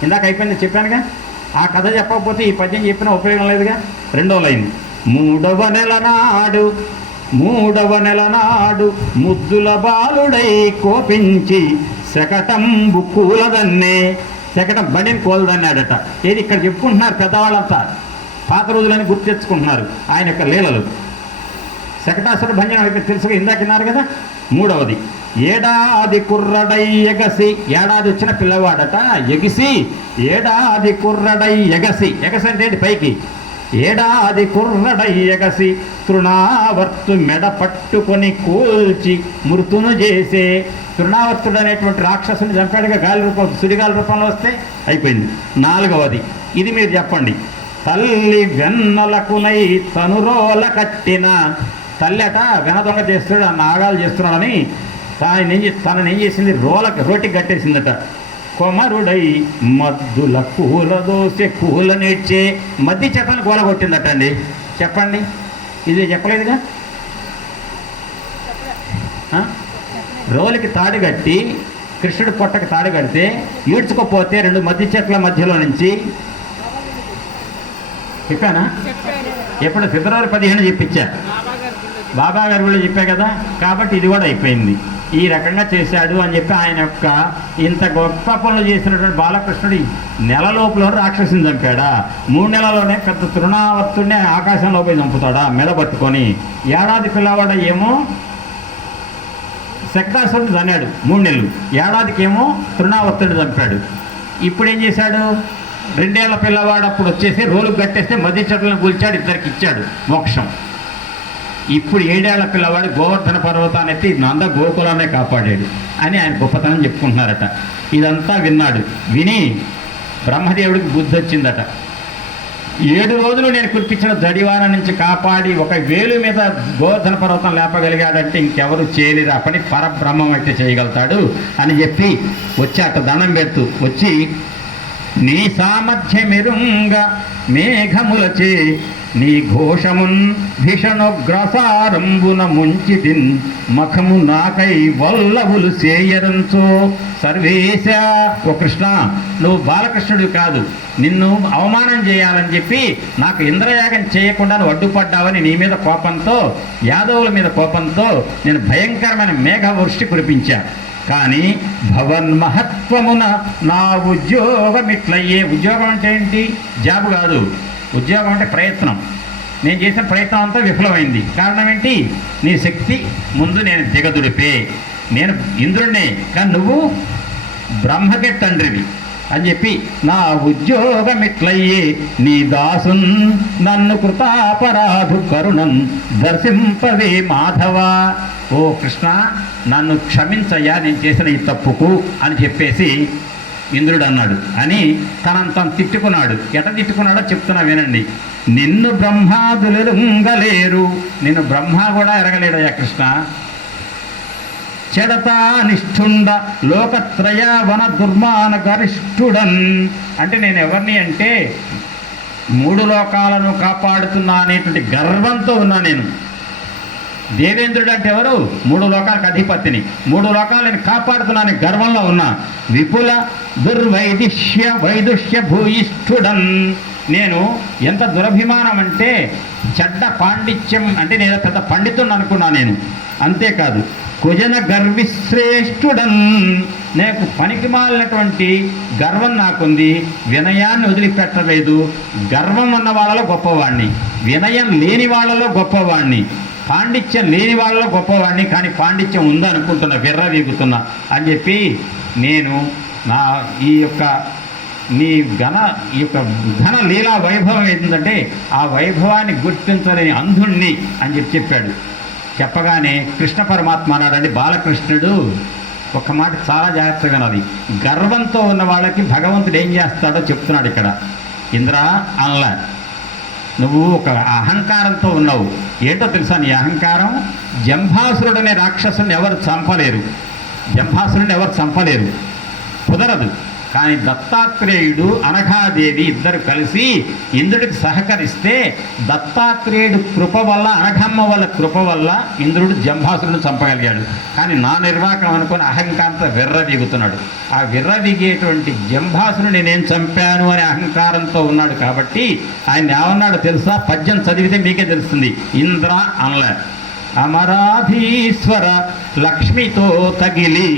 ఇందాక అయిపోయింది చెప్పానుగా. ఆ కథ చెప్పకపోతే ఈ పద్యం చెప్పిన ఉపయోగం లేదుగా. 2వ లైన్, 3వ నెల నాడు ముద్దుల బాలుడై కోపించి శకటంబు కూలదన్నే. శకటం బండిని కూలదన్నాడట. ఏది ఇక్కడ చెప్పుకుంటున్నారు పెద్దవాళ్ళంతా, పాత రోజులని గుర్తు తెచ్చుకుంటున్నారు ఆయన యొక్క లీలలు. శకటాసుర భంజనం అయితే తెలుసుగా, ఇందాకన్నారు కదా. 3వది, ఏడాది కుర్రడై ఎగసి. ఏడాది వచ్చిన పిల్లవాడట ఎగిసి, ఏడాది కుర్రడై ఎగసి. ఎగసి అంటే ఏంటి, పైకి. ఏడాది కుర్రడై ఎగసి తృణావర్తు మెడ పట్టుకొని కూల్చి మృతును చేసే. తృణావర్తుడు అనేటువంటి రాక్షసుని చంపాడుగా, గాలి రూపం, సుడిగాలి రూపంలో వస్తే అయిపోయింది. 4వది, ఇది మీరు చెప్పండి, తల్లి వెన్నలకునై తనురోల కట్టిన. తల్లి అట వెన దొంగ చేస్తున్నాడు, ఆ నాగాలు చేస్తున్నాడని తనని ఏం చేసింది, రోటికి కట్టేసిందట. కొమరుడై మద్దుల కూల దోసే కూల నేర్చే. మద్ది చెట్లను కూల కొట్టిందట అండి. చెప్పండి, ఇది చెప్పలేదుగా. రోలికి తాడు కట్టి, కృష్ణుడి పొట్టకి తాడు కడితే ఈడ్చుకోపోతే 2 మద్ది చెట్ల మధ్యలో నుంచి చెప్పానా, ఎప్పుడు ఫిబ్రవరి 15 చెప్పించా, బాబా గారు కూడా చెప్పా కదా. కాబట్టి ఇది కూడా అయిపోయింది. ఈ రకంగా చేశాడు అని చెప్పి ఆయన యొక్క ఇంత గొప్ప పనులు చేసినటువంటి బాలకృష్ణుడు నెల లోపల రాక్షసుని చంపాడా? 3 నెలలోనే పెద్ద తృణావర్తుడిని ఆకాశంలో పోయి చంపుతాడా మెడ పట్టుకొని? ఏడాది పిల్లవాడ ఏమో శక్తాసురుడు చన్నాడు 3 నెలలు, ఏడాదికేమో తృణావర్తుడు చంపాడు. ఇప్పుడు ఏం చేశాడు, 2 ఏళ్ల పిల్లవాడు అప్పుడు వచ్చేసి రోలుకు కట్టేస్తే మధ్య చెట్లను కూల్చాడు, ఇద్దరికి ఇచ్చాడు మోక్షం. ఇప్పుడు 7 ఏళ్ల పిల్లవాడు గోవర్ధన పర్వతాన్ని ఎత్తి నంద గోకులాన్ని కాపాడాడు అని ఆయన గొప్పతనం చెప్పుకుంటున్నారట. ఇదంతా విన్నాడు. విని బ్రహ్మదేవుడికి బుద్ధి వచ్చిందట. 7 రోజులు నేను కురిపించిన జడివాన నుంచి కాపాడి ఒక వేలు మీద గోవర్ధన పర్వతం లేపగలిగాడంటే ఇంకెవరు చేయలేరు, ఆ పని పరబ్రహ్మం అయితే చేయగలుగుతాడు అని చెప్పి వచ్చి అట్ట దండం పెడుతూ వచ్చి, నీ సామర్థ్యమిరుంగ మేఘములచే నీ ఘోషమున్ భీషణోగ్రసారంబున ముంచితిన్ మఖము నాకై వల్లవులు సేయరంచో. సర్వేశ, ఓ కృష్ణ, నువ్వు బాలకృష్ణుడు కాదు, నిన్ను అవమానం చేయాలని చెప్పి నాకు ఇంద్రయాగం చేయకుండా నువ్వు అడ్డుపడ్డావని నీ మీద కోపంతో, యాదవుల మీద కోపంతో నేను భయంకరమైన మేఘవృష్టి కురిపించా. కానీ భవన్ మహత్వమున నా ఉద్యోగం ఇట్లయ్యే. ఉద్యోగం అంటే ఏంటి, జాబ్ కాదు. ఉద్యోగం అంటే ప్రయత్నం. నేను చేసిన ప్రయత్నం అంతా విఫలమైంది. కారణం ఏంటి, నీ శక్తి ముందు నేను దిగదుడిపే. నేను ఇంద్రుడినే, కానీ నువ్వు బ్రహ్మకే తండ్రివి అని చెప్పి, నా ఉద్యోగం ఇట్లయ్యే నీ దాసున్ నన్ను కృతాపరాధు కరుణం దర్శింపవే మాధవ. ఓ కృష్ణ, నన్ను క్షమించయ్యా నేను చేసిన ఈ తప్పుకు అని చెప్పేసి ఇంద్రుడు అన్నాడు. అని తనంతం తిట్టుకున్నాడు. ఎట తిట్టుకున్నాడో చెప్తున్నా వినండి. నిన్ను బ్రహ్మాదులు ఎరుంగలేరు. నిన్ను బ్రహ్మ కూడా ఎరగలేడయ్యా కృష్ణ. చెడతా నిష్ఠుండ లోకత్రయ వన దుర్మాన గరిష్ఠుడన్. అంటే నేను ఎవరిని అంటే 3 లోకాలను కాపాడుతున్నా అనేటువంటి గర్వంతో ఉన్నా నేను. దేవేంద్రుడు అంటే ఎవరు? 3 లోకాలకు అధిపతిని. 3 లోకాలను కాపాడుతున్నాను గర్వంలో ఉన్నా. విపుల వైదుష్య భూయిష్ఠుడన్. నేను ఎంత దురభిమానం అంటే చెడ్డ పాండిత్యం అంటే నేను పెద్ద పండితుడిని అనుకున్నా నేను. అంతేకాదు కుజన గర్విశ్రేష్ఠుడన్. నాకు పనికి మాలినటువంటి గర్వం నాకుంది, వినయాన్ని వదిలిపెట్టలేదు. గర్వం ఉన్న వాళ్ళలో గొప్పవాణ్ణి, వినయం లేని వాళ్ళలో గొప్పవాణ్ణి, పాండిత్యం లేని వాళ్ళలో గొప్పవాణ్ణి. కానీ పాండిత్యం ఉందనుకుంటున్నా, విర్రవీగుతున్నా అని చెప్పి నేను ఈ యొక్క ఘన లీలా వైభవం ఏంటంటే ఆ వైభవాన్ని గుర్తించలేని అంధుణ్ణి అని చెప్పాడు. చెప్పగానే కృష్ణ పరమాత్మ అన్నాడండి, బాలకృష్ణుడు ఒక మాట చాలా జాగ్రత్తగా ఉన్నది. గర్వంతో ఉన్న వాళ్ళకి భగవంతుడు ఏం చేస్తాడో చెప్తున్నాడు ఇక్కడ. ఇంద్ర అనల, నువ్వు ఒక అహంకారంతో ఉన్నావు. ఏంటో తెలుసా నీ అహంకారం? జంభాసురుడనే రాక్షసుని ఎవరు చంపలేరు, జంభాసురుడిని ఎవరు చంపలేరు, కుదరదు. కానీ దత్తాత్రేయుడు అనఘాదేవి ఇద్దరు కలిసి ఇంద్రుడికి సహకరిస్తే దత్తాత్రేయుడు కృప వల్ల, అనఘమ్మ వల్ల కృప వల్ల ఇంద్రుడు జంభాసురుడిని చంపగలిగాడు. కానీ నా నిర్వాహకం అనుకుని అహంకారంతో విర్రవీగుతున్నాడు. ఆ విర్రవీగేటువంటి జంభాసురుడిని నేను చంపాను అనే అహంకారంతో ఉన్నాడు. కాబట్టి ఆయన ఏమన్నాడు తెలుసా? పద్యం చదివితే మీకే తెలుస్తుంది. ఇంద్ర అనల, అమరాధీశ్వర లక్ష్మితో తగిలి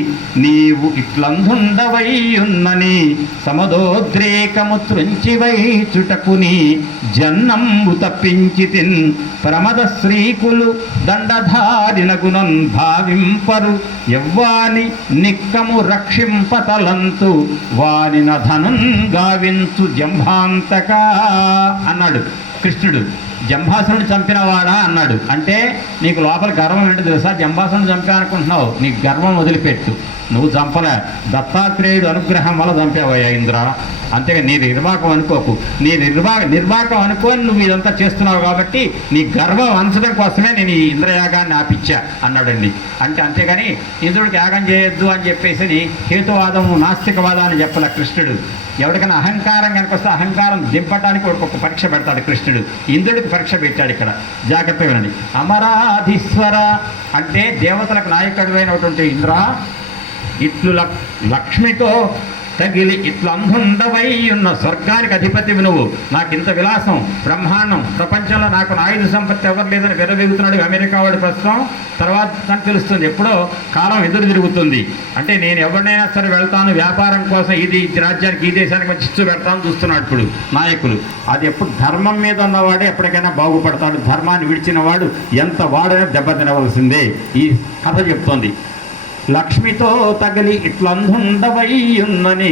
నీవు ఇట్లందుండవయ్యున్నని సమదోద్రేకము త్రుంచివై చుటకుని జన్నంబు తప్పించితిన్ ప్రమద శ్రీకులు దండధారినగుణన్ భావింపరు ఎవ్వాని నిక్కము రక్షింపతలంతు వాని నధనం గావించు జంభాంతక అన్నాడు కృష్ణుడు. జంభాసురుని చంపినవాడా అన్నాడు. అంటే నీకు లోపల గర్వం ఏంటో తెలుసా? జంభాసురుని చంపా అనుకుంటున్నావు, నీకు గర్వం వదిలిపెట్టు. నువ్వు చంపలే, దత్తాత్రేయుడు అనుగ్రహం వల్ల చంపావయ్యా ఇంద్ర. అంతేగా నీ నిర్వాకం అనుకోకు. నీ నిర్వాకం అనుకోని నువ్వు ఇదంతా చేస్తున్నావు కాబట్టి నీ గర్వం అంచడం కోసమే నేను ఈ ఇంద్రయాగాన్ని ఆపిచ్చా అన్నాడండి. అంటే అంతేగాని ఇంద్రుడికి యాగం చేయొద్దు అని చెప్పేసి హేతువాదము నాస్తికవాదం అని చెప్పలే కృష్ణుడు. ఎవరికైనా అహంకారం కనుక వస్తే అహంకారం దింపడానికి ఒక్కొక్క పరీక్ష పెడతాడు కృష్ణుడు. ఇంద్రుడికి పరీక్ష పెట్టాడు ఇక్కడ, జాగ్రత్తగా వినండి. అమరాధీశ్వర అంటే దేవతలకు నాయకుడు అయినటువంటి ఇంద్ర, ఇట్లు లక్ష్మితో తగిలి ఇట్లా అంధుండవై ఉన్న స్వర్గానికి అధిపతివి నువ్వు. నాకు ఇంత విలాసం, బ్రహ్మాండం, ప్రపంచంలో నాకు ఆయుధ సంపత్తి ఎవరు లేదని విర్రవీగుతున్నాడు అమెరికా వాడు ప్రస్తుతం. తర్వాత నాకు తెలుస్తుంది ఎప్పుడో కాలం ఎదురు తిరుగుతుంది. అంటే నేను ఎవరినైనా సరే వెళ్తాను వ్యాపారం కోసం, ఇది రాజ్యానికి ఈ దేశానికి చిచ్చు పెడతాను చూస్తున్నాడు ఇప్పుడు నాయకులు. అది ఎప్పుడు ధర్మం మీద ఉన్నవాడే ఎప్పటికైనా బాగుపడతాడు. ధర్మాన్ని విడిచిన వాడు ఎంత వాడైనా దెబ్బతినవలసిందే. ఈ కథ చెప్తోంది. లక్ష్మితో తగిలి ఇట్లందుండవయ్యున్నని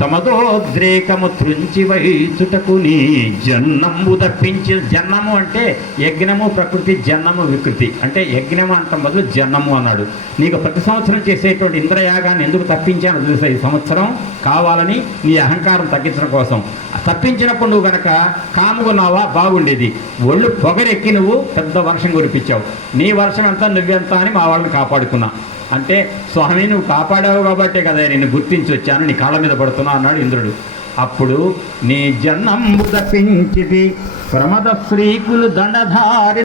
సమదోద్రేకము త్రుంచివై చుటకుని జన్నము తప్పించి. జన్నము అంటే యజ్ఞము ప్రకృతి, జన్నము వికృతి. అంటే యజ్ఞము అంత బదులు జన్నము అన్నాడు. నీకు ప్రతి సంవత్సరం చేసేటువంటి ఇంద్రయాగాన్ని ఎందుకు తప్పించానో తెలుసా? ఈ సంవత్సరం కావాలని నీ అహంకారం తగ్గించడం కోసం. తప్పించినప్పుడు నువ్వు కనుక కాముకున్నావా బాగుండేది. ఒళ్ళు పొగరెక్కి నువ్వు పెద్ద వర్షం కురిపించావు. నీ వర్షం ఎంత నువ్వెంత అని మా వాళ్ళని కాపాడుకున్నా. అంటే స్వామి నువ్వు కాపాడావు కాబట్టే కదా నేను గుర్తించి వచ్చాను, నీ కాళ్ళ మీద పడుతున్నా అన్నాడు ఇంద్రుడు. అప్పుడు నీ జన్మంబు తప్పించిది ప్రమద శ్రీకులు దండధారి